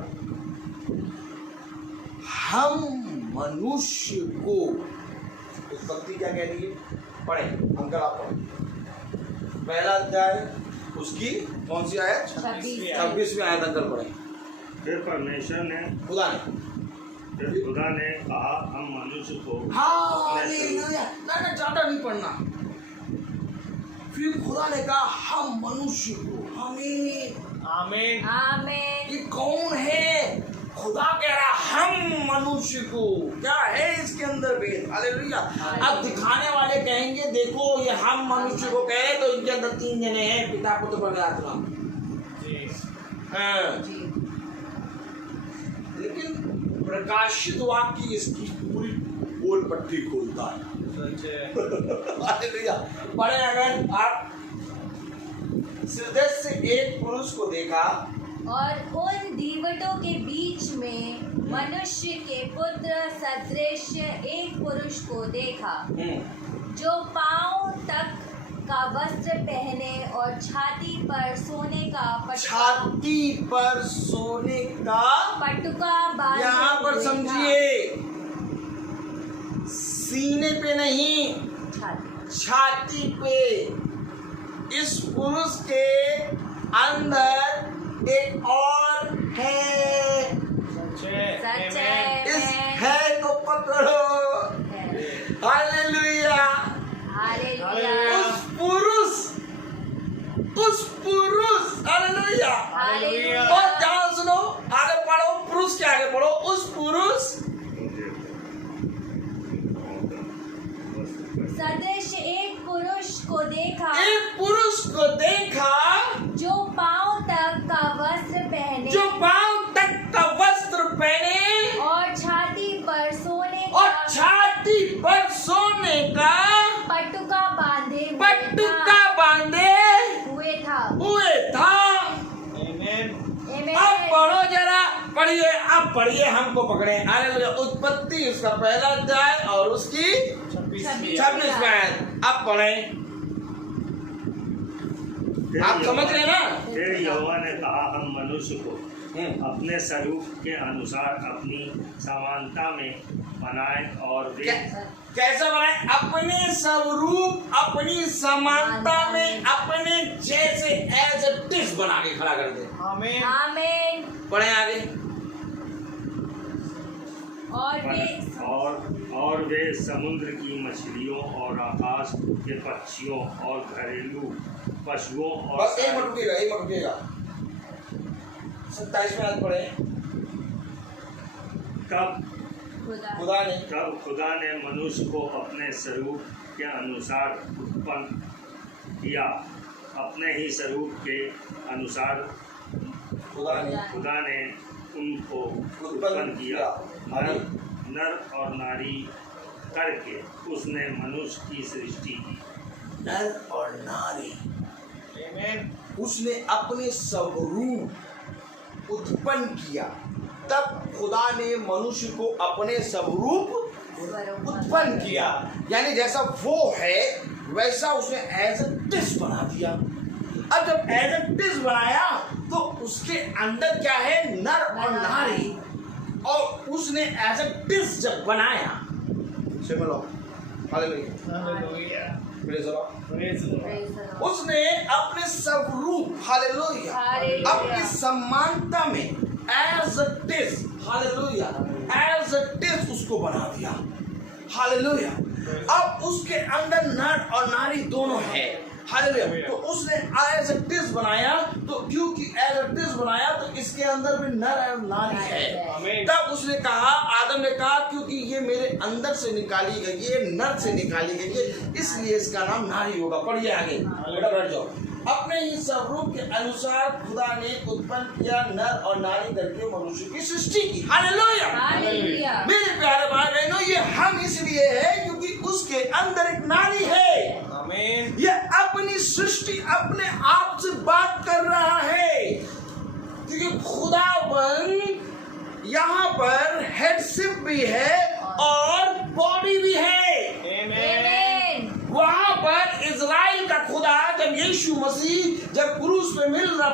हम मनुष्य को, उत्पत्ति क्या कह रही है? पढ़े अंकल, आप पढ़े पहला अध्याय उसकी कौन सी आयत? 26वीं आयत अंकल पढ़े। फिर परमेश्वर ने खुदा ने, फिर खुदा ने कहा हम मनुष्य को हालेलुया, ना ज्यादा नहीं पढ़ना। फिर खुदा ने कहा हम मनुष्य को, हमें, आमीन. आमीन. ये कौन है? खुदा कह रहा हम मनुष्य को। क्या है इसके अंदर भेद? हालेलुया। अब दिखाने वाले कहेंगे देखो ये हम मनुष्य को कह रहे, तो इनके अंदर 3 जने हैं, पिता पुत्र पवित्र आत्मा। जी. हाँ। जी. लेकिन प्रकाशित वाक्य इसकी पूरी गोल पट्टी खोलता है। सच है. हालेलुया। पढ़े अगर आप, सिरदर्द से एक पुरुष को देखा और उन दीवटों के बीच में मनुष्य के पुत्र सदृश एक पुरुष को देखा, जो पांव तक का वस्त्र पहने और छाती पर सोने का पटुका बांधे यहाँ पर हुए था। समझिए, सीने पे नहीं, छाती पे। इस पुरुष के अंदर एक और है। सच है. सच Amen. इस है. है को पकड़ो। हालेलुया। हालेलुया. उस पुरुष, हालेलुया। हालेलुया. और ध्यान सुनो, आगे पढ़ो, पुरुष के आगे पढ़ो। उस पुरुष सदृश एक पुरुष को देखा, जो पांव तक का वस्त्र पहने, जो पांव तक का वस्त्र पहने और छाती पर सोने और का छाती पर सोने का पटुका बांधे हुए था। Amen. Amen. अब पढ़ो जरा, पढ़िए, अब पढ़िए, हमको पकड़े। हालेलुया। उत्पत्ति उसका पहला अध्याय और उसकी 26वीं आयत। अब पढ़ें, आप समझ रहे ना? फिर यहोवा ने कहा हम मनुष्य को अपने स्वरूप के अनुसार अपनी समानता में बनाए और वे कैसा बनाए? अपने स्वरूप, अपनी समानता में, अपने जैसे एज इट इज बना के खड़ा कर दे। आमीन. आमीन. पढ़े आगे। और वे समुद्र की मछलियों और आकाश के पक्षियों और घरेलू पशुओं और बस एक मिनट रुकिएगा। 27वें आयत पढ़े। तब खुदा ने मनुष्य को अपने स्वरूप के अनुसार उत्पन्न किया, अपने ही स्वरूप के अनुसार खुदा ने उनको उत्पन्न किया। नर और नारी करके उसने मनुष्य की सृष्टि की। नर और नारी Amen. उसने अपने स्वरूप उत्पन्न किया। तब खुदा ने मनुष्य को अपने स्वरूप उत्पन्न किया, यानी जैसा वो है वैसा उसने एज इट इज बना दिया। अब जब एज इट इज बनाया तो उसके अंदर क्या है? नर और नारी। और उसने एज इट इज जब बनाया, Hallelujah. Praise the Lord. Praise the Lord. उसने अपने स्वरूप, हालेलुया, हालेलुया, अपनी समानता में as it is, hallelujah, as it is उसको बना दिया। हालेलुया। अब उसके अंदर नर और नारी दोनों है। हालेलुया। तो उसने एज इट इज बनाया, तो क्योंकि एज इट इज बनाया तो इसके अंदर भी नर और नारी है। आमीन. तब उसने कहा, आदम ने कहा क्योंकि ये मेरे अंदर से निकाली गई है, नर से निकाली गई है, इसलिए इसका नाम नारी होगा। पढ़िए आगे, बेटा बैठ जाओ। अपने ही स्वरूप के अनुसार खुदा ने उत्पन्न किया, नर और नारी करके मनुष्य की सृष्टि की। हालेलुया। हालेलुया। मेरे प्यारे भाई बहनों, ये हम इसलिए है क्योंकि उसके अंदर एक नारी है। आमीन। ये अपनी सृष्टि अपने आप से बात कर रहा है, क्योंकि खुदावन यहाँ पर हेडशिप भी है और बॉडी भी है। आमीन। वहां पर इजराइल का खुदा जब यीशु मसीह जब क्रूस पे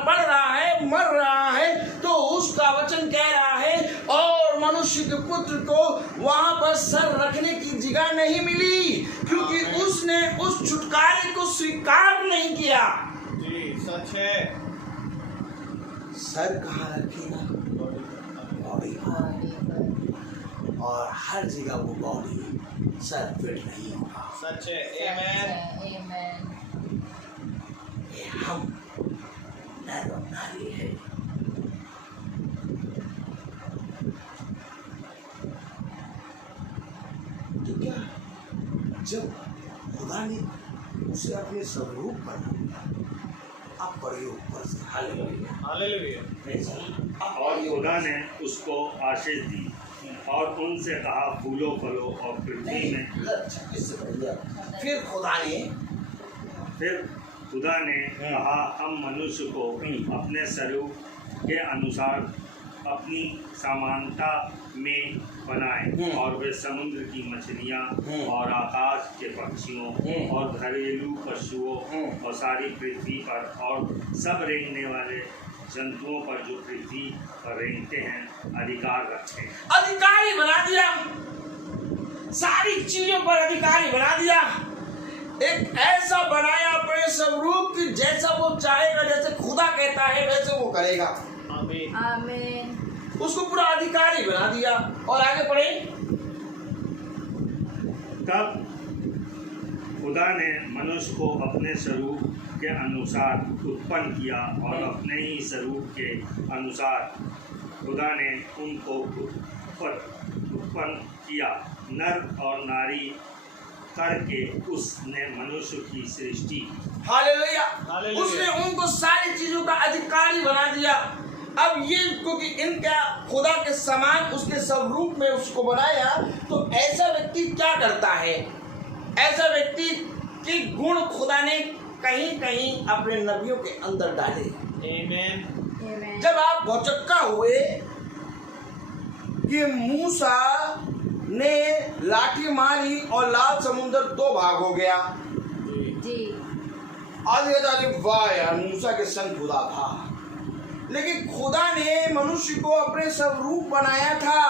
पड़ रहा है, मर रहा है, तो उसका वचन कह रहा है और मनुष्य के पुत्र को वहां पर सर रखने की जगह नहीं मिली, क्योंकि उसने उस छुटकारे को स्वीकार नहीं किया। जी सच है। सर कहाँ रखेगा? बॉडी पर, और हर जगह वो बॉडी सर फिट नहीं होगा। सच है। आमीन। आमीन। ये हम नर और नारी है। तो क्या जब खुदा ने उसे अपने स्वरूप बना, अब प्रयोग पर से हालेलुया। हालेलुया। और खुदा ने उसको आशीष दी और उनसे कहा, फूलो फलो और पृथ्वी में। इससे बढ़िया फिर खुदा ने कहा, हम मनुष्य को अपने स्वरूप के अनुसार अपनी समानता में बनाए और वे समुद्र की मछलियाँ और आकाश के पक्षियों और घरेलू पशुओं और सारी पृथ्वी पर और सब रेंगने वाले जंतुओं पर जो पृथ्वी पर रेंगते हैं अधिकार रखे। अधिकारी बना दिया, सारी चीजों पर अधिकारी बना दिया। एक ऐसा बनाया अपने स्वरूप की, जैसा वो चाहेगा, जैसे खुदा कहता है वैसे वो करेगा। आमीन। आमीन। उसको पूरा अधिकारी बना दिया। और आगे पढ़े। तब खुदा ने मनुष्य को अपने स्वरूप के अनुसार उत्पन्न किया और अपने ही स्वरूप के अनुसार खुदा ने उनको उत्पन्न किया, नर और नारी करके उसने मनुष्य की सृष्टि की। हालेलुया। हालेलुया। उसने उनको सारी चीजों का अधिकारी बना दिया। अब ये क्योंकि इनका खुदा के समान उसके स्वरूप में उसको बनाया, तो ऐसा व्यक्ति क्या करता है? ऐसा व्यक्ति के गुण खुदा ने कहीं कहीं अपने नबियों के अंदर डाले। आमीन। जब आप भौचक्का हुए कि मूसा ने लाठी मारी और लाल समुद्र दो भाग हो गया, जी। आज वाह यार, मूसा के संग खुदा था, लेकिन खुदा ने मनुष्य को अपने स्वरूप बनाया था।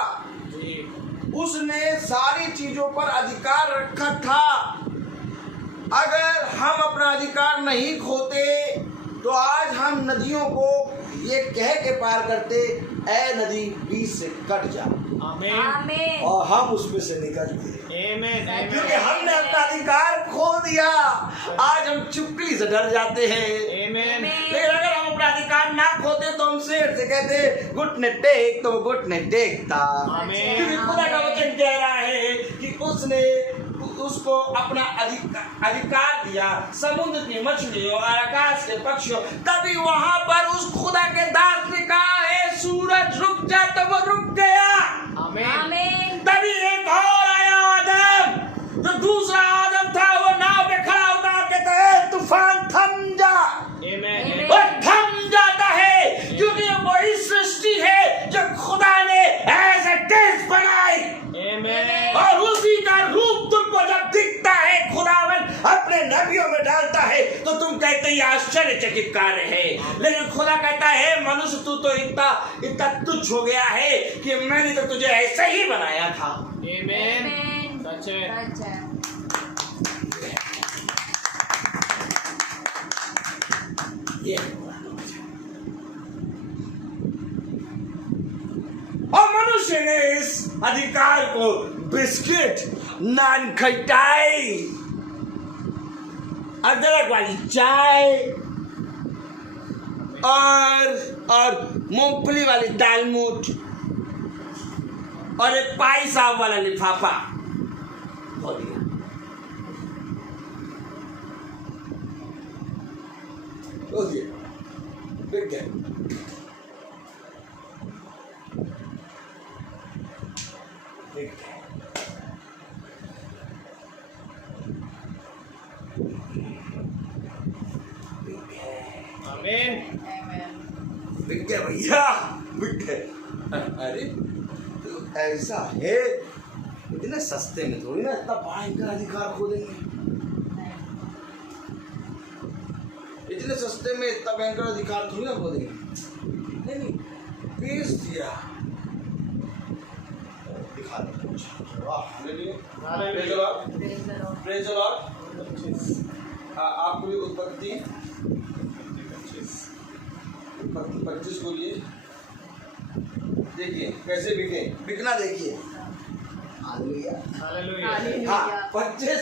उसने सारी चीजों पर अधिकार रखा था। अगर हम अपना अधिकार नहीं खोते तो आज हम नदियों को ये कह के पार करते, ऐ नदी बीच से कट जा, आमीन। आमीन। और हम उसमें से निकलते, आमीन। क्योंकि हमने अपना अधिकार खो दिया। आज हम चुप्पी से डर जाते हैं। आमीन। लेकिन अगर हम अपना अधिकार ना खोते तो हम शेर से कहते घुटने टेक, तो वो घुटने टेकता। आमीन। क्योंकि खुदा का वचन कह रहा है कि उसने उसको अपना अधिकार दिया समुद्र की मछलियों और आकाश के पक्षियों। तभी वहां पर उस खुदा के दास ने कहा, है सूरज रुक जा, तो वो रुक गया। आमीन। आमीन। तभी एक और आया आदम, जो दूसरा आदम था, वो नाव पे खड़ा होता कहता है तूफान थम जा। आमीन। वो थम जाता है, क्योंकि वही सृष्टि है जो खुदा ने ऐसे टेस्ट बनाई। आमीन। और उसी का रूप तुमको जब दिखता है, खुदावन अपने नबियों में डालता है, तो तुम कहते हैं आश्चर्यचकित कार्य है। लेकिन खुदा कहता है मनुष्य तू तो इतना तुच्छ हो गया है कि मैंने तो तुझे ऐसे ही बनाया था। आमीन। सच है। सच है। ये और मनुष्य ने इस अधिकार को बिस्किट, नान खटाई, अदरक वाली चाय और मूंगफली वाली दालमूट और एक पाई साहब वाला लिफाफा हो दिया। बोलिए बिक गए। बिक गए। आमीन। बिक गए भैया, बिक गए। अरे तो ऐसा है, इतने सस्ते में थोड़ी ना इतना भयंकर अधिकार खो देंगे। इतने सस्ते में इतना भयंकर अधिकार थोड़ी ना खो देंगे। नहीं, बेच दिया। दिखा दो कुछ। वाह, हालेलुया। Praise the Lord. आपको भी उत्पत्ति 25 बोलिए। देखिए कैसे बिके, बिकना देखिए। हालेलुया। हालेलुया। हाँ, 25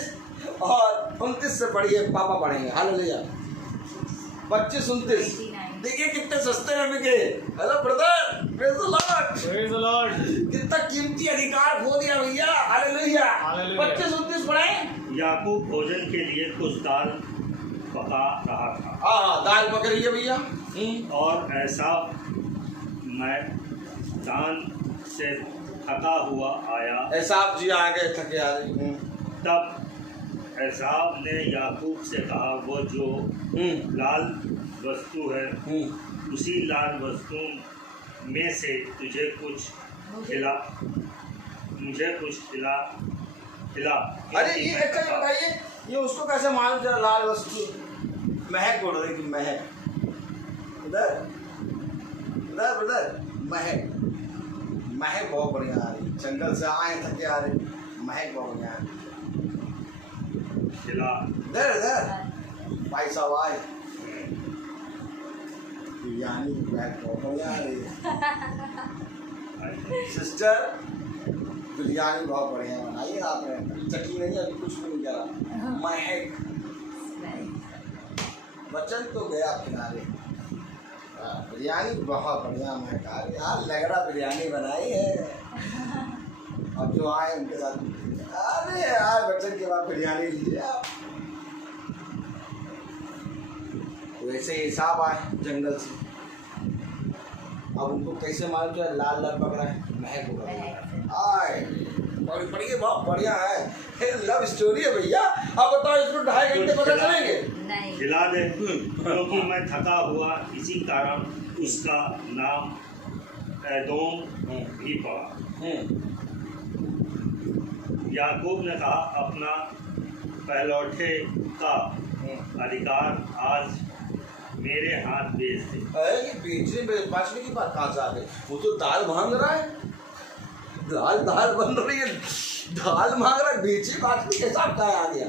और 29 से पढ़िए, पापा पढ़ेंगे। हालेलुया। 25, 29 देखिए कितने सस्ते में बिके। Hello brother, praise the Lord. Praise the Lord. कितना कीमती अधिकार खो दिया भैया। हालेलुया। हालेलुया। 25, 29 पढ़ें। याकूब भोजन के लिए कुछ दाल पका रहा था हाँ, दाल पक रही है भैया। और ऐसा मैदान से थका हुआ आया। एसाव जी आ गए, थके आ रहे। तब एसाव ने याकूब से कहा, वो जो लाल वस्तु है उसी लाल वस्तु में से तुझे कुछ खिला, मुझे कुछ खिला। अरे ये अच्छा ये बताइए, ये उसको कैसे मालूम चला लाल वस्तु? महक बोल रही थी, महक। उधर उधर उधर महक, महक बहुत बढ़िया आ रही। जंगल से आए, थके आ रहे, महक बहुत बढ़िया आ रही। खिला। इधर इधर भाई साहब आए, बिरयानी की महक बहुत बढ़िया आ रही है। सिस्टर, बिरयानी बहुत बढ़िया बनाई है आपने। चटनी नहीं, अभी कुछ भी नहीं करा। महक, वचन तो गया किनारे। बिरयानी बहुत बढ़िया महक आ रही है। यार लंगड़ा बिरयानी बनाई है। अब जो आए उनके साथ, अरे यार वचन के बाद बिरयानी लीजिए आप। वैसे ही हिसाब आए जंगल से। अब उनको कैसे मालूम चला लाल लाल पकड़ा है? महक होगा। आए पढ़िए, बहुत बढ़िया है। लव स्टोरी है भैया। अब बताओ, इसको 2.5 घंटे पता चलेंगे? नहीं। खिला दे, क्योंकि मैं थका हुआ, इसी कारण उसका नाम एदोम भी पड़ा। याकूब ने कहा, अपना पहलौठे का अधिकार आज मेरे हाथ बेच दे। ये बेचने बांचने की बात कहाँ से आ गई? वो तो दाल मांग रहा है, दाल बन रही है, दाल मांग रहा है, बेचे बांचने के हिसाब का आ गया।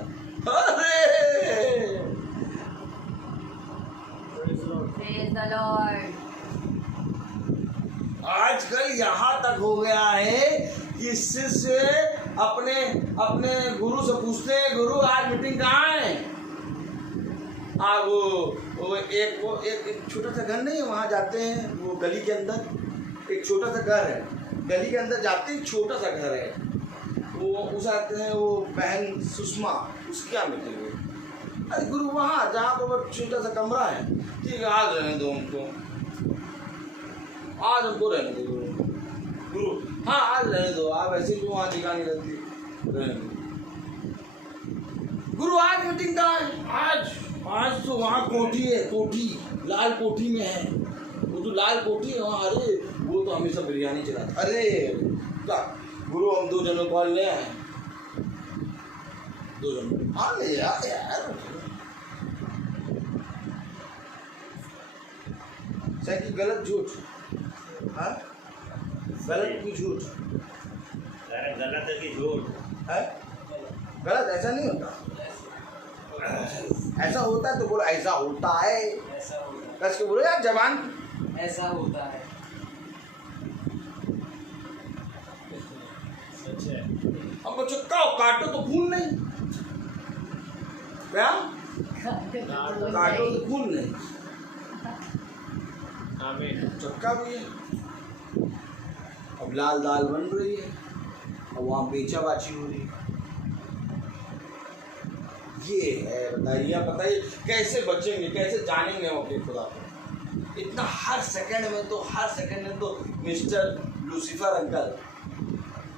अरे Praise the Lord. आजकल यहाँ तक हो गया है कि शिष्य अपने अपने गुरु से पूछते हैं, गुरु आज मीटिंग कहाँ है? वो एक छोटा सा घर नहीं है, वहाँ जाते हैं। वो गली के अंदर एक छोटा सा घर है, गली के अंदर जाते ही छोटा सा घर है। वो उस आते हैं, वो बहन सुषमा, उसके यहाँ मीटिंग है। अरे गुरु वहाँ जहाँ पर वो छोटा सा कमरा है, ठीक है आज रहने दो हमको, आज हमको रहने दो गुरु। हाँ आज रहने दो, आप ऐसे ही वहाँ दिखा नहीं रहती, रहने दो गुरु। आज मीटिंग का है, आज तो वहाँ कोठी है, कोठी लाल कोठी में है। वो तो लाल कोठी है वहाँ। अरे वो तो हमेशा बिरयानी चलाता। अरे क्या गुरु, हम 2 जनों को ले आए, 2 जन हाँ ले यार। कि गलत झूठ, हाँ गलत की झूठ गलत है कि झूठ है? गलत ऐसा नहीं होता। ऐसा होता है तो बोलो ऐसा होता है। कस के बोलो यार जवान, ऐसा होता है। अब चक्का काटो तो खून नहीं, क्या काटो तो खून नहीं। आमीन। चक्का भी है। अब लाल दाल बन रही है, अब वहाँ बेचा बाची हो रही है। ये है। बताइए, आप बताइए कैसे बचेंगे, कैसे जानेंगे हम अपने खुदा को? इतना हर सेकंड में तो mister Lucifer uncle,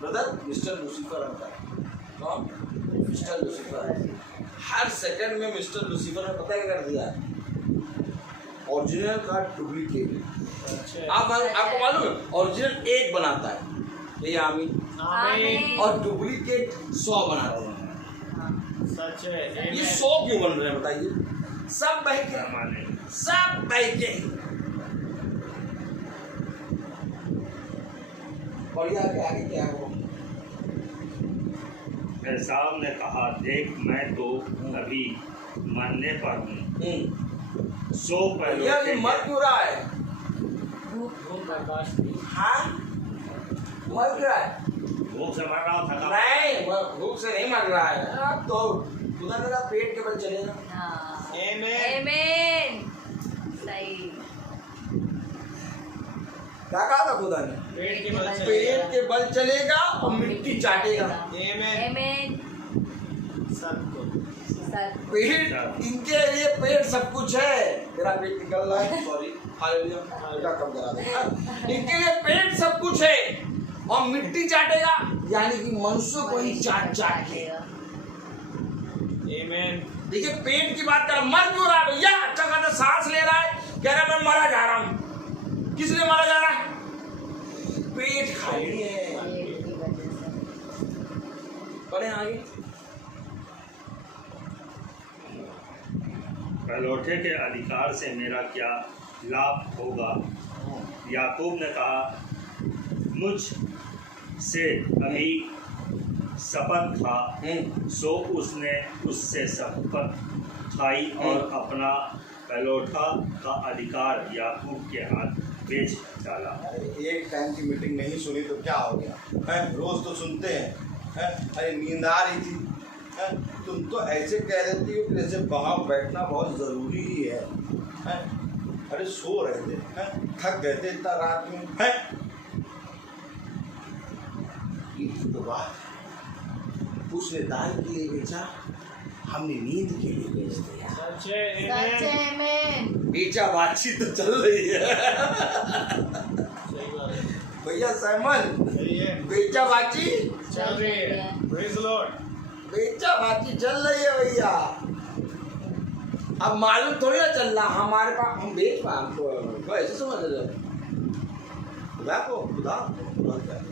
brother, mister Lucifer uncle, कौन? Mister Lucifer. हर सेकंड में मिस्टर लूसीफर ने पता क्या कर दिया? ओरिजिनल का डुप्लीकेट। आपको मालूम है, ओरिजिनल एक बनाता है, ये आमीन, और डुप्लीकेट 100 बनाते हैं। सच है। ये 100 क्यों बन रहे हैं बताइए? सब बहके, सब बहके। और ये आगे क्या हो? एसाव ने कहा, देख मैं तो अभी मरने पर हूँ, सो पहले ये मर क्यों रहा है? हाँ, मर क्यों रहा है? भूख से मर रहा था। नहीं, भूख से नहीं मर रहा है। अब तो खुदा मेरा पेट के बल चलेगा। आमीन। सही। क्या कहा था खुदा ने? पेट के बल पेट के बल चलेगा और मिट्टी चाटेगा। आमीन। पेट, इनके लिए पेट सब कुछ है। मेरा पेट निकल रहा है, सॉरी, हालेलुया, बेटा कम करा दे। इनके लिए पेट सब कुछ है और मिट्टी चाटेगा, यानी कि मनुष्य को ही चाट के। देखिए, पेट की बात कर, मर क्यों रहा है भैया? अच्छा खासा सांस ले रहा है, कह रहा है मैं मारा जा रहा हूँ। किस लिए मारा जा रहा है? पेट खाली है। पढ़े आगे। पहलौठे के अधिकार से मेरा क्या लाभ होगा? याकूब ने कहा, मुझ से अभी शपथ खा। सो उसने उससे शपथ खाई और अपना पहलौठा का अधिकार याकूब के हाथ बेच डाला। एक टाइम की मीटिंग नहीं सुनी तो क्या हो गया है? रोज तो सुनते हैं। अरे नींद आ रही थी, तुम तो ऐसे कह देती हो कि जैसे वहाँ बैठना बहुत ज़रूरी ही है। अरे सो रहे थे, थक गए थे इतना रात में, है? तो बात उसने दाल के लिए बेचा, हमने नींद के लिए बेच दिया। बेचा बातचीत तो चल रही है भैया साइमन, बेचा बातचीत चल रही है। Praise the Lord. बेचा बातचीत चल रही है भैया। अब मालूम थोड़ी ना चल रहा हमारे पास, हम बेच पा, हमको ऐसे समझ रहे खुदा को। खुदा क्या है?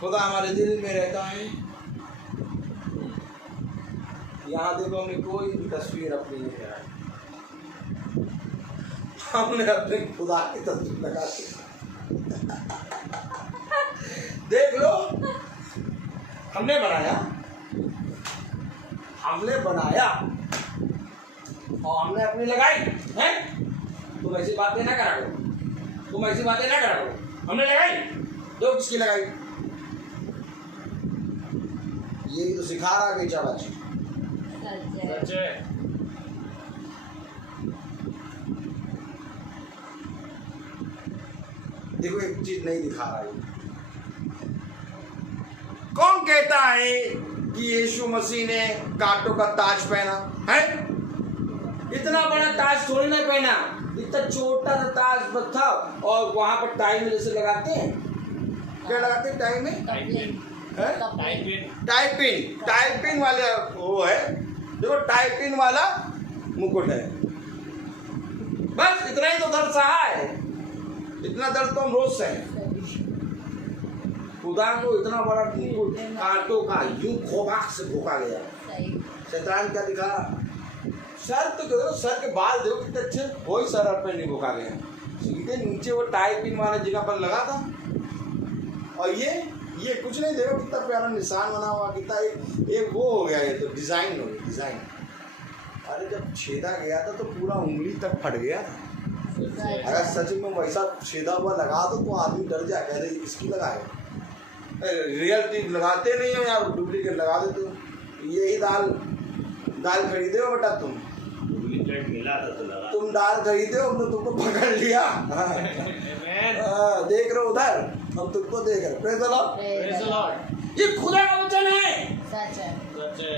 खुदा हमारे दिल में रहता है। यहाँ देखो, हमने कोई भी तस्वीर अपनी नहीं लगाई, हमने अपने खुदा की तस्वीर लगा दी। देख लो, हमने बनाया और हमने अपनी लगाई है। तुम ऐसी बातें ना करा करो, हमने लगाई, दो किसकी लगाई? ये तो सिखा रहा है बेचा बाजी। सच है। देखो, एक चीज नहीं दिखा रहा है। कौन कहता है कि यीशु मसीह ने कांटों का ताज पहना है? इतना बड़ा ताज थोड़ी ना पहना, इतना छोटा सा ताज बस था। और वहां पर टाई में जैसे लगाते हैं, क्या लगाते हैं टाई में? टाइपिन वाले वो है। देखो, टाइपिन वाला मुकुट है। बस इतना ही तो दर्द सहा है। इतना दर्द तो हम रोज सहे। खुदा को इतना बड़ा मुकुट कांटों का यूं खोबाक से भोंका गया। शैतान क्या दिखा? सर तो देखो, सर के बाल देखो कितने अच्छे, कोई सर पर नहीं भोंका गया। सीधे नीचे वो टाइपिन वाले जगह पर लगा था। और ये कुछ नहीं, देखो कितना प्यारा निशान बना हुआ, कितना एक वो हो गया। ये तो डिजाइन हो गया, डिजाइन। अरे जब छेदा गया था तो पूरा उंगली तक फट गया था। अगर सच में वैसा छेदा हुआ लगा दो तो आदमी डर जाए, कह रहे इसकी लगाए। रियल चीज लगाते नहीं हो यार, डुप्लीकेट लगा देते हो। यही दाल खरीदे हो बेटा तुम? डुप्लीकेट मिला था तो लगा। तुम दाल खरीदे हो, हमने तुमको पकड़ लिया। देख रहे हो उधर, हम तुमको देख रहे। Praise the Lord. Praise the Lord. ये खुदा का वचन है। सच है। सच है।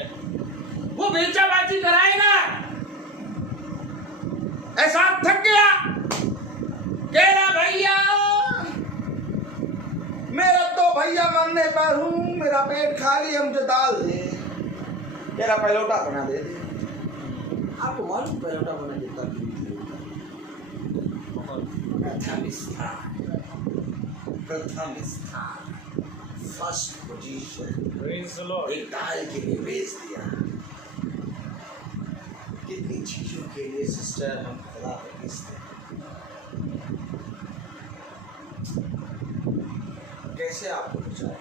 मेरा पेट खाली है, मुझे दाल दे, मेरा पहलौटा बना दे। आपको मालूम पहलौटा बना देता प्रथम स्थान first position Praise the Lord. एक दाल के लिए बेच दिया। कितनी चीजों के लिए सिस्टर हम खुदा को बेचते हैं। कैसे आपको बचाए?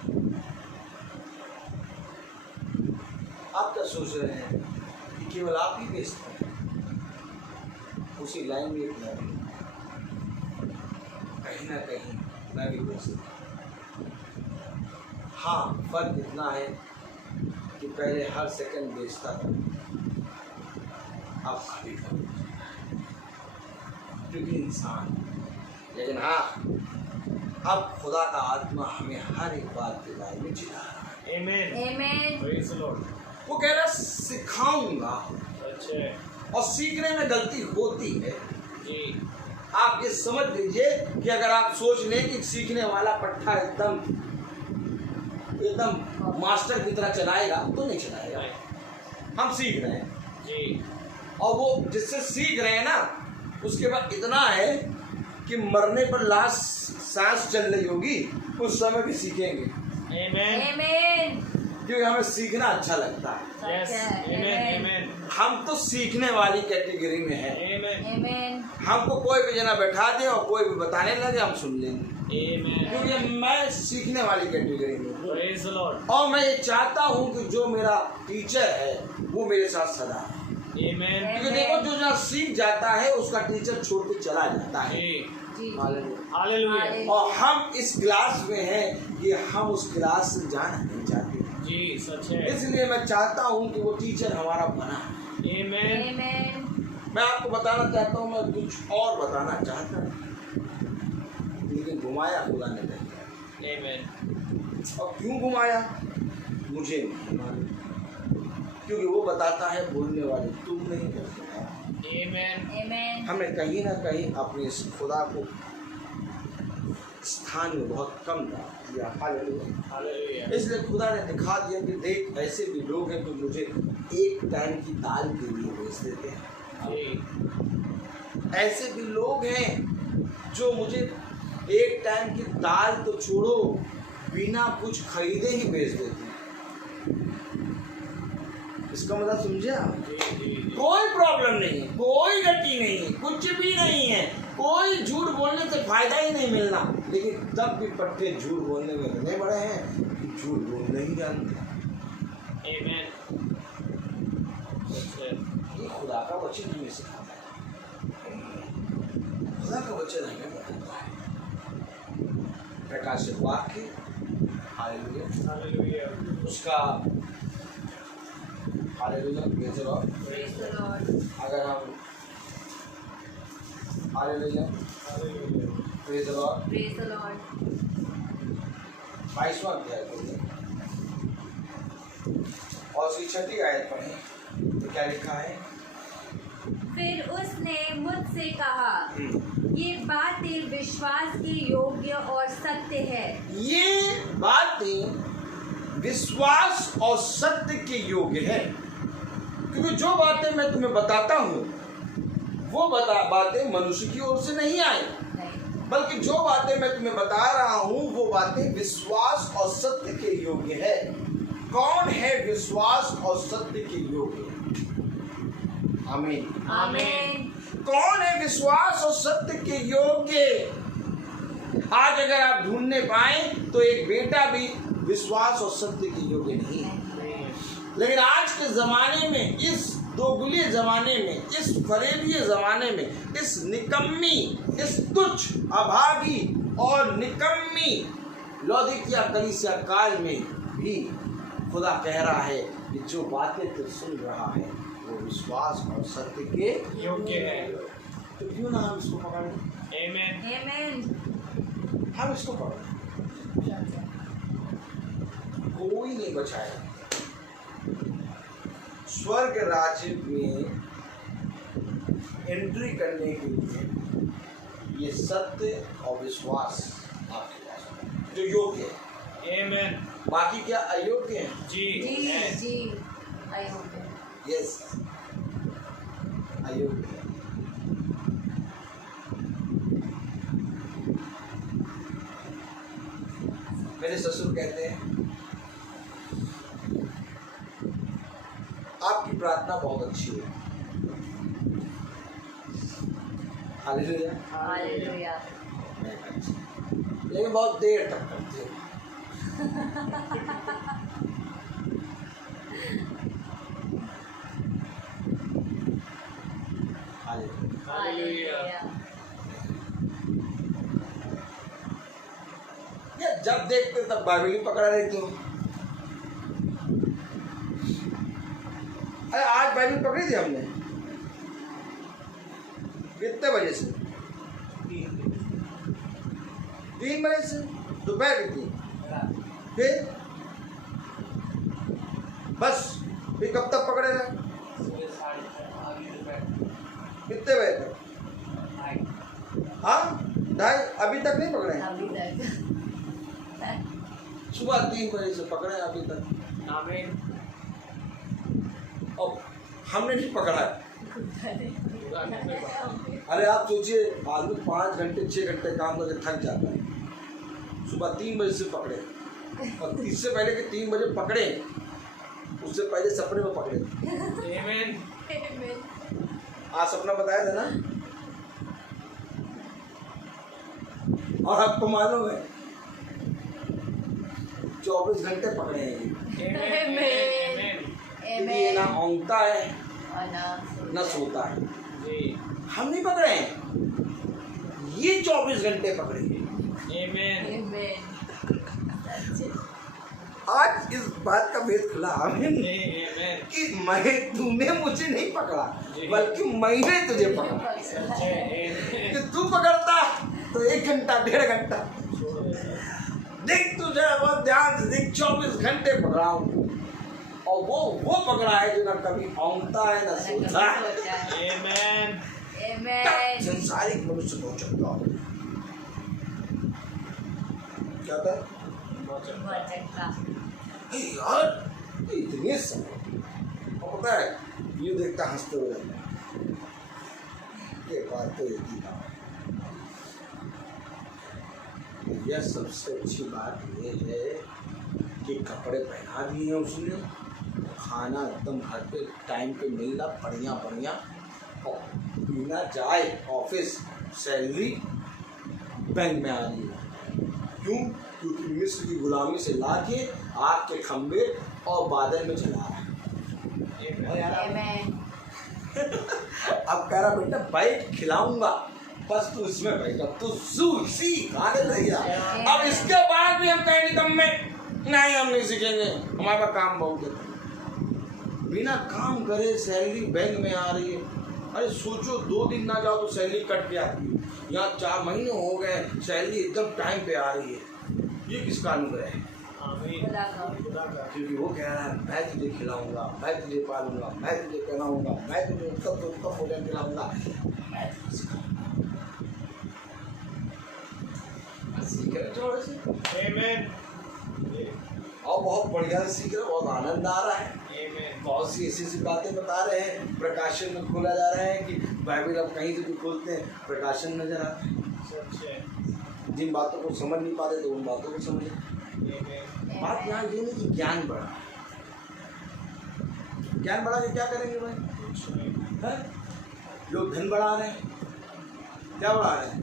आप क्या सोच रहे हैं कि केवल आप ही बेचते हैं? उसी लाइन में एक मैं भी, कहीं ना कहीं मैं भी बेचता हूँ। हाँ, फर्क इतना है कि पहले हर सेकंड बेचता था, अब कभी कभी, क्योंकि इंसान। लेकिन हाँ, अब खुदा का आत्मा हमें हर एक बात के बारे में चिढ़ा रहा है। Amen. Amen. Praise the Lord. वो कह रहा सिखाऊंगा, अच्छा और सीखने में गलती होती है। जी आप ये समझ लीजिए कि अगर आप सोच लें कि सीखने वाला पट्टा एकदम मास्टर की तरह चलाएगा तो नहीं चलाएगा। हम सीख रहे हैं जी और वो जिससे सीख रहे हैं ना, उसके बाद इतना है कि मरने पर लास्ट सांस चल रही होगी, उस समय भी सीखेंगे, Amen. Amen. क्योंकि हमें सीखना अच्छा लगता है। Yes. Amen. Amen. हम तो सीखने वाली कैटेगरी में हैं। Amen. Amen. हमको कोई भी जना बैठा दे और कोई भी बताने लगे, हम सुन लेंगे, Amen. क्योंकि मैं सीखने वाली कैटेगरी में हूँ। Praise the Lord. और मैं ये चाहता हूँ कि जो मेरा टीचर है वो मेरे साथ सदा है। Amen. क्योंकि देखो, जो जहाँ सीख जाता है उसका टीचर छोड़ के चला जाता है। जी जी हालेलुया। Hallelujah. और हम इस क्लास में हैं कि हम उस क्लास से जाना नहीं चाहते, जी सच है। इसलिए मैं चाहता हूँ कि वो टीचर हमारा बना। Amen. Amen. मैं आपको बताना चाहता हूँ, मैं कुछ और बताना चाहता हूँ, लेकिन घुमाया खुदा ने नहीं। Amen. और क्यों घुमाया मुझे नहीं मालूम, क्योंकि वो बताता है बोलने वाले तुम नहीं करते हैं। Amen. Amen. हमें कहीं ना कहीं अपने इस खुदा को स्थान में बहुत कम दिया। हालेलुया। Hallelujah. इसलिए खुदा ने दिखा दिया कि देख, ऐसे भी लोग हैं जो मुझे एक टाइम की दाल के लिए भेज देते हैं। जी ऐसे भी लोग हैं जो मुझे एक टाइम की दाल तो छोड़ो, बिना कुछ खरीदे ही भेज देते हैं। इसका मतलब समझे आप? जी जी जी। कोई प्रॉब्लम नहीं है, कोई गति नहीं है, कुछ भी नहीं है, कोई झूठ बोलने से फायदा ही नहीं मिलना, लेकिन तब भी पट्टे झूठ बोलने में इतने बड़े हैं कि झूठ बोलने ही जानते। Amen. सच है। ये खुदा का वचन हमें सिखाता है, खुदा का वचन हमें बताता है। प्रकाशित वाक्य, हालेलुया, Hallelujah. उसका hallelujah, praise the Lord. Praise the Lord. अगर हम hallelujah, Hallelujah. Praise the Lord, Praise the Lord. 22वां अध्याय खोलें और उसकी 6ठी आयत पढ़ें तो क्या लिखा है? फिर उसने मुझसे कहा, ये बातें विश्वास के योग्य और सत्य है। ये बातें विश्वास और सत्य के योग्य है, क्योंकि जो बातें मैं तुम्हें बताता हूँ वो बातें मनुष्य की ओर से नहीं आई, बल्कि जो बातें मैं तुम्हें बता रहा हूँ वो बातें विश्वास और सत्य के योग्य है। कौन है विश्वास और सत्य के योग्य? आमीन। आमीन। कौन है विश्वास और सत्य के योग्य? आज अगर आप ढूंढने पाए तो एक बेटा भी विश्वास और सत्य के योग्य नहीं है। लेकिन आज के ज़माने में, इस दोगले ज़माने में, इस फरेबी ज़माने में, इस निकम्मी, इस तुच्छ, अभागी और निकम्मी लौदीकिया कलीसिया काल में भी खुदा कह रहा है कि जो बातें तू सुन रहा है वो विश्वास और सत्य के योग्य है। तो क्यों ना हम इसको पकड़ें? Amen. आमीन। हम इसको पकड़ें, कोई नहीं बचाएगा। स्वर्ग राज्य में एंट्री करने के लिए ये सत्य और विश्वास आपके पास होना, जो योग्य है। Amen. बाकी क्या अयोग्य हैं? जी जी हैं। जी अयोग्य यस, अयोग्य हैं। मेरे ससुर कहते हैं आपकी प्रार्थना बहुत अच्छी है। हालेलुया। हालेलुया लेकिन बहुत देर तक करते हो। हालेलुया। हालेलुया। या जब देखते तब बाइबल ही पकड़ा रहते हो। अरे आज बाइबल पकड़ी थी हमने, कितने बजे से? 3 बजे से दोपहर की 3। फिर बस फिर कब तक पकड़े रहे? कितने बजे तक? हाँ 2:30, अभी तक नहीं पकड़े? अभी तक सुबह 3 बजे से पकड़े अभी तक। आमीन। अब हमने नहीं पकड़ा है। खुदा ने कोई बात। अरे आप सोचिए, आदमी 5 घंटे 6 घंटे काम करके थक जाता है, सुबह 3 बजे से पकड़े, और इससे पहले कि 3 बजे पकड़े, उससे पहले सपने में पकड़े। आमीन। आज सपना बताया था ना, और आपको मालूम है 24 घंटे पकड़े हैं। आमीन। क्योंकि ये ना औंगता है और ना सोता है। जी हम नहीं पकड़े हैं, ये 24 घंटे पकड़े हैं। आमीन। आज इस बात का भेद खुला आमीन, आमीन। कि मैं तूने मुझे नहीं पकड़ा, जी। बल्कि मैंने तुझे पकड़ा। आमीन। कि तू पकड़ता तो 1 घंटा 1.5 घंटा, देख तुझे बहुत ध्यान से देख, 24 घंटे पकड़ा हूँ, और वो पकड़ा है जो ना कभी औंगता है ना सोता है। आमीन। तब संसारिक मनुष्य बहुत चलता हो। क्या था? हे यार इतने समय, और पता है ये देखता हंसते हुए रहता है। ये बात तो एक ही था। यह सबसे अच्छी बात ये है कि कपड़े पहना दिए हैं उसने, खाना एकदम घर पे टाइम पे मिलना बढ़िया बढ़िया, और बिना जाए ऑफिस सैलरी बैंक में आ रही है। क्यों? क्योंकि मिस्र की गुलामी से लाके आग के खंभे और बादल में चला रहा है। और यार अब कह रहा बेटा बैठ खिलाऊंगा, बस तू इसमें बैठ, अब तू सीख आने लग गया। अब इसके बाद भी हम कहें निकम्मे, नहीं हम नहीं सीखेंगे, हमारे पास काम बहुत है। बिना काम करे सैलरी बैंक में आ रही है। अरे सोचो 2 दिन ना जाओ तो सैलरी कट के आती है, यहाँ 4 महीने हो गए सैलरी एकदम टाइम पे आ रही है। ये किसका अनुग्रह है? आमीन। खुदा का। खुदा का। क्योंकि वो कह रहा है मैं तुझे खिलाऊंगा, मैं तुझे पालूंगा, मैं तुझे पहनाऊंगा, मैं तुझे उत्तम भोजन खिलाऊंगा, मैं तुझे सिखाऊंगा। सीख रहे थोड़े से, आमीन। और बहुत बढ़िया से सीख रहे, बहुत आनंद आ रहा है। आमीन। बहुत सी ऐसी बातें बता रहे हैं, प्रकाशन में खोला जा रहा है कि बाइबल अब कहीं से भी खोलते हैं प्रकाशन नजर आता है। सच है। जिन बातों को समझ नहीं पाते तो उन बातों को समझे। आमीन। बात यहाँ ये नहीं कि ज्ञान बढ़ा, ज्ञान बढ़ा के क्या करेंगे भाई? कुछ नहीं। है? लोग धन बढ़ा रहे हैं, क्या बढ़ा रहे हैं?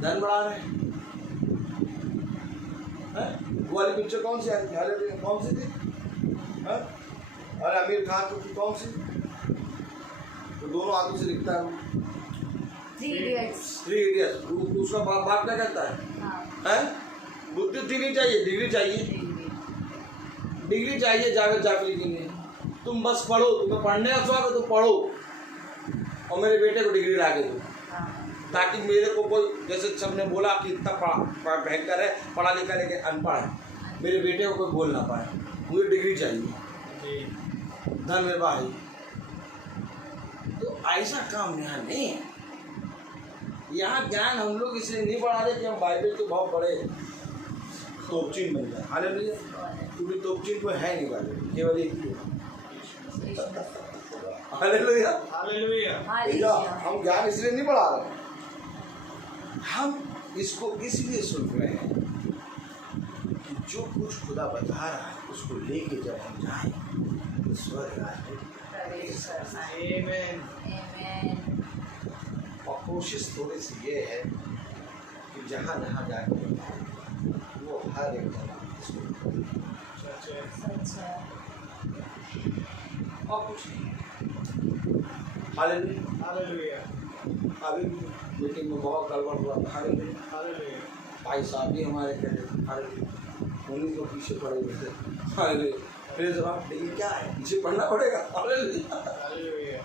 धन बढ़ा रहे हैं। वो वाली पिक्चर कौन सी आई थी? हालेलुया कौन सी थी? है? अरे आमिर खान की कौन सी? तो दोनों हाथों से लिखता है वो। 3 Idiots। 3 इडियट्स। उसका बाप क्या कहता है? हाँ। हैं? बुद्धि नहीं चाहिए, डिग्री चाहिए। डिग्री चाहिए जावेद जाफरी के लिए। तुम बस पढ़ो, तुम्हें पढ़ने का शौक है तो पढ़ो, और मेरे बेटे को डिग्री ला के दो, ताकि मेरे को कोई, जैसे सबने बोला कि इतना भयंकर है पढ़ा लिखा लेके अनपढ़ है, मेरे बेटे को कोई बोल ना पाए, मुझे डिग्री चाहिए, धन मेरे भाई। तो ऐसा काम यहाँ नहीं है। यहाँ ज्ञान हम लोग इसलिए नहीं बढ़ा रहे कि हम बाइबल के बहुत बड़े तोपचिन बन जाए। हालेलुया। क्योंकि तोपचिन कोई है नहीं वाले, केवल एक ही है। हालेलुया। हालेलुया। भैया हम ज्ञान इसलिए नहीं बढ़ा रहे, हम इसको इसलिए सुन रहे हैं कि जो कुछ खुदा बता रहा है उसको लेके जब हम जाएं तो स्वर्ग राज्य में प्रवेश करना है। आमीन। Amen. और कोशिश थोड़ी सी ये है कि जहाँ जहाँ जाके वो हर एक जगह इसको सच है। और कुछ नहीं। हालेलुया। हालेलुया। अभी मीटिंग में बहुत गड़बड़ हुआ। हालेलुया। हालेलुया। भाई साहब भी हमारे कह रहे थे, हालेलुया, उन्हीं को पीछे पड़े हुए थे। हालेलुया। फिर जवाब लेकिन क्या है, पीछे पढ़ना पड़ेगा। हालेलुया। हालेलुया।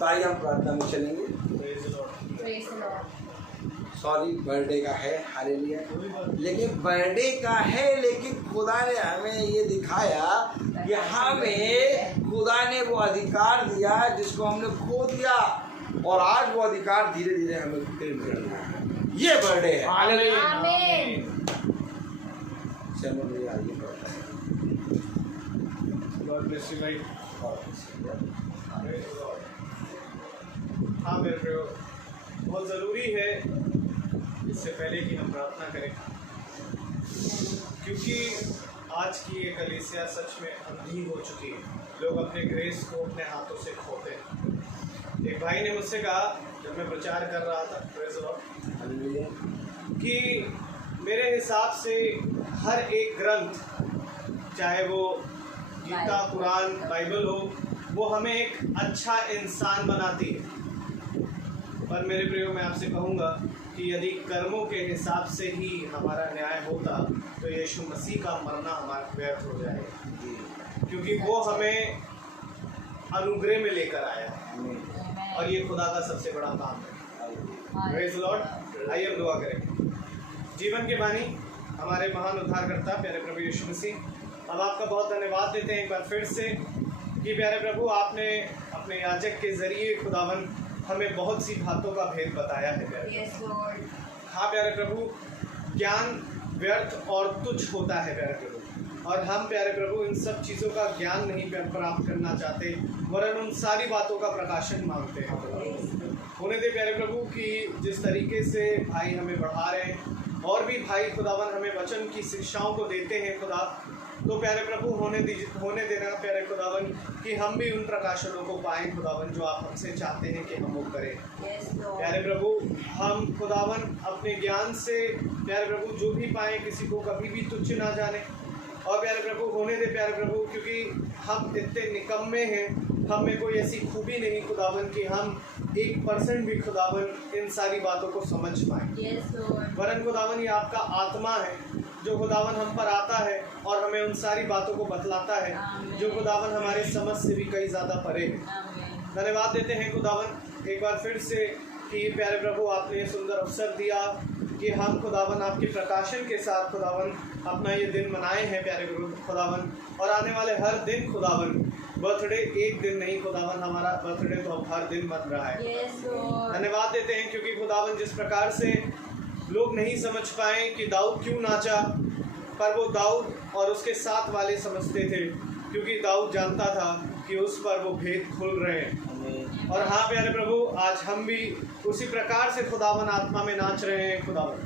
ताई हम प्रार्थना में चलेंगे। Praise the Lord. Praise the Lord. Sorry birthday का है। हालेलुया। लेकिन बर्थडे का है, लेकिन खुदा ने हमें ये दिखाया कि हमें खुदा ने वो अधिकार दिया जिसको हमने खो दिया, और आज वो अधिकार धीरे धीरे हमें फिर मिल रहा है। ये बर्थडे है। हालेलुया। Amen. चलो मेरे आगे बढ़ता है। गॉड ब्लेस यू भाई। Praise the Lord. हाँ मेरे प्रियो, बहुत ज़रूरी है इससे पहले कि हम प्रार्थना करें, क्योंकि आज की ये कलीसिया सच में अंधी हो चुकी है। लोग अपने ग्रेस को अपने हाथों से खोते हैं। एक भाई ने मुझसे कहा जब मैं प्रचार कर रहा था, प्रेज द लॉर्ड, हालेलुया। कि मेरे हिसाब से हर एक ग्रंथ, चाहे वो गीता, कुरान, बाइबल हो, वो हमें एक अच्छा इंसान बनाती है। पर मेरे प्रियो, मैं आपसे कहूँगा कि यदि कर्मों के हिसाब से ही हमारा न्याय होता तो यीशु मसीह का मरना हमारा व्यर्थ हो जाएगा, क्योंकि वो हमें अनुग्रह में लेकर आया है और ये खुदा का सबसे बड़ा काम है। Praise the Lord. आइए हम दुआ करें। जीवन के बानी हमारे महान उद्धारकर्ता प्यारे प्रभु यीशु मसीह, हम आपका बहुत धन्यवाद देते हैं एक बार फिर से कि प्यारे प्रभु आपने अपने याजक के जरिए खुदावन हमें बहुत सी बातों का भेद बताया है प्यारे। Yes, Lord. हाँ प्यारे प्रभु, ज्ञान व्यर्थ और तुच्छ होता है प्यारे प्रभु, और हम प्यारे प्रभु इन सब चीज़ों का ज्ञान नहीं प्राप्त करना चाहते, वरन उन सारी बातों का प्रकाशन मांगते हैं। होने दे प्यारे प्रभु कि जिस तरीके से भाई हमें बढ़ा रहे हैं और भी भाई खुदावन हमें वचन की शिक्षाओं को देते हैं खुदा, तो प्यारे प्रभु होने देना प्यारे खुदावन कि हम भी उन प्रकाशनों को पाएं खुदावन जो आप हमसे चाहते हैं कि हम वो करें। Yes, Lord. प्यारे प्रभु, हम खुदावन अपने ज्ञान से प्यारे प्रभु जो भी पाएं किसी को कभी भी तुच्छ ना जाने, और प्यारे प्रभु होने दे प्यारे प्रभु, क्योंकि हम इतने निकम्मे हैं, हम में कोई ऐसी खूबी नहीं खुदावन कि हम 1% भी खुदावन इन सारी बातों को समझ पाएं। Yes, Lord. वरन खुदावन ये आपका आत्मा है जो खुदावन हम पर आता है और हमें उन सारी बातों को बतलाता है जो खुदावन हमारे समझ से भी कई ज़्यादा परे है। Amen. धन्यवाद देते हैं खुदावन एक बार फिर से कि प्यारे प्रभु आपने ये सुंदर अवसर दिया कि हम खुदावन आपके प्रकाशन के साथ खुदावन अपना ये दिन मनाए हैं प्यारे खुदावन, और आने वाले हर दिन खुदावन, बर्थडे एक दिन नहीं खुदावन, हमारा बर्थडे तो अब हर दिन बन रहा है। Yes, Lord. धन्यवाद देते हैं क्योंकि खुदावन जिस प्रकार से लोग नहीं समझ पाए कि दाऊद क्यों नाचा, पर वो दाऊद और उसके साथ वाले समझते थे, क्योंकि दाऊद जानता था कि उस पर वो भेद खुल रहे हैं। और हाँ प्यारे प्रभु, आज हम भी उसी प्रकार से खुदावन आत्मा में नाच रहे हैं खुदावन,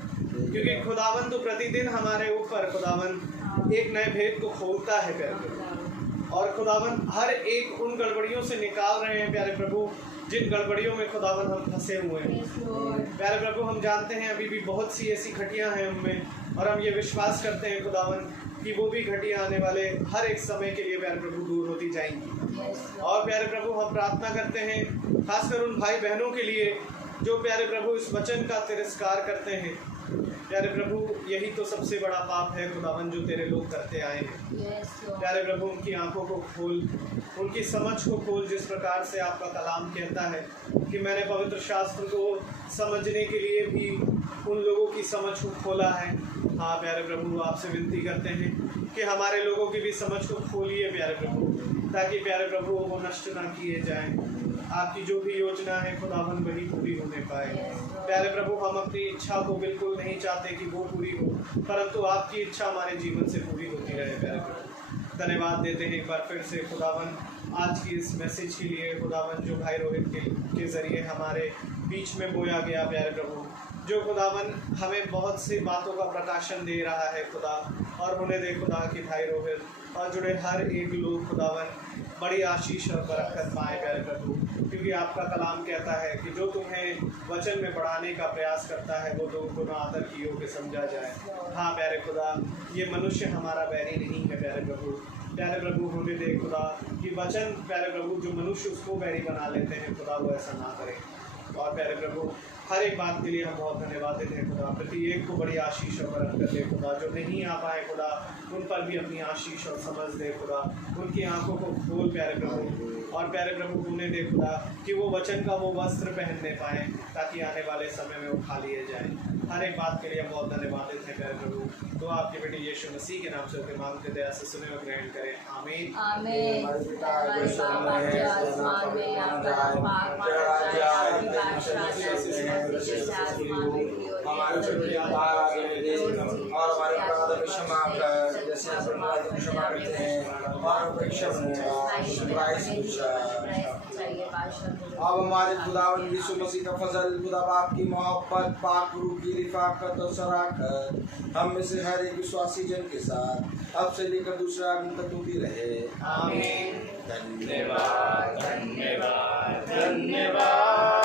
क्योंकि खुदावन तो प्रतिदिन हमारे ऊपर खुदावन एक नए भेद को खोलता है प्यारे प्रभु, और खुदावन हर एक उन गड़बड़ियों से निकाल रहे हैं प्यारे प्रभु जिन गड़बड़ियों में खुदावन हम फंसे हुए हैं। Yes, Lord. प्यारे प्रभु, हम जानते हैं अभी भी बहुत सी ऐसी घटियां हैं उनमें, और हम ये विश्वास करते हैं खुदावन कि वो भी घटियां आने वाले हर एक समय के लिए प्यारे प्रभु दूर होती जाएंगी। Yes, Lord. और प्यारे प्रभु, हम प्रार्थना करते हैं खासकर उन भाई बहनों के लिए जो प्यारे प्रभु इस वचन का तिरस्कार करते हैं। प्यारे प्रभु, यही तो सबसे बड़ा पाप है खुदावन जो तेरे लोग करते आए हैं। Yes, Lord. प्यारे प्रभु, उनकी आंखों को खोल, उनकी समझ को खोल, जिस प्रकार से आपका कलाम कहता है कि मैंने पवित्र शास्त्र को समझने के लिए भी उन लोगों की समझ को खोला है। हाँ प्यारे प्रभु, आपसे विनती करते हैं कि हमारे लोगों की भी समझ को खोलिए प्यारे प्रभु, ताकि प्यारे प्रभु वो नष्ट ना किए जाएं। आपकी जो भी योजना है खुदावन वही पूरी होने पाए। प्यारे प्रभु, हम अपनी इच्छा को बिल्कुल नहीं चाहते कि वो पूरी हो, परंतु आपकी इच्छा हमारे जीवन से पूरी होती रहे। प्यारे प्रभु, धन्यवाद देते हैं एक बार फिर से खुदावन आज की इस मैसेज के लिए खुदावन, जो भाई रोहित के ज़रिए हमारे बीच में बोया गया। प्यारे प्रभु, जो खुदावन हमें बहुत सी बातों का प्रकाशन दे रहा है खुदा, और उन्हें दे खुदा कि भाई रोहित और जुड़े हर एक लोग खुदावन बड़ी आशीष और बरकत पाए। प्यारे प्रभु, क्योंकि आपका कलाम कहता है कि जो तुम्हें वचन में बढ़ाने का प्रयास करता है वो तो गुनाह आदर की योग्य समझा जाए। हाँ प्यारे खुदा, ये मनुष्य हमारा बैरी नहीं है। प्यारे प्रभु, प्यारे प्रभु होने दे खुदा कि वचन प्यारे प्रभु जो मनुष्य उसको बैरी बना लेते हैं खुदा, वो ऐसा ना करें। और प्यारे प्रभु, हर एक बात के लिए हम बहुत धन्यवाद देते हैं खुदा। प्रति एक को बड़ी आशीष और बरकत दे खुदा। जो नहीं आ पाए खुदा, उन पर भी अपनी आशीष और समझ दे खुदा। उनकी आंखों को खोल प्यारे प्रभु, और प्यारे प्रभु होने दे खुदा कि वो वचन का वो वस्त्र पहनने पाएँ, ताकि आने वाले समय में वो खा लिए जाएँ। हर एक बात के लिए हम बहुत धन्यवाद देते हैं प्यारे प्रभु। तो आपके बेटे यीशु मसीह के नाम से उनके मांगते दया से सुने और ग्रहण करें। आमीन। आमीन। हमारे बाबा जो आसमान में, आपका नाम पाक माना जाए, आपकी बादशाह हमारे और हमारे अपराध में क्षमा कर, जैसे हम अपराध में क्षमा करते हैं, और अब हमारे खुदावन यीशु मसीह का फजल, खुदा बाप की मोहब्बत, पाक रूह की रिफाकत और शराकत हम में से हर एक विश्वासी जन के साथ अब से लेकर दूसरा आगमन तक होती रहे। आमीन। धन्यवाद, धन्यवाद, धन्यवाद।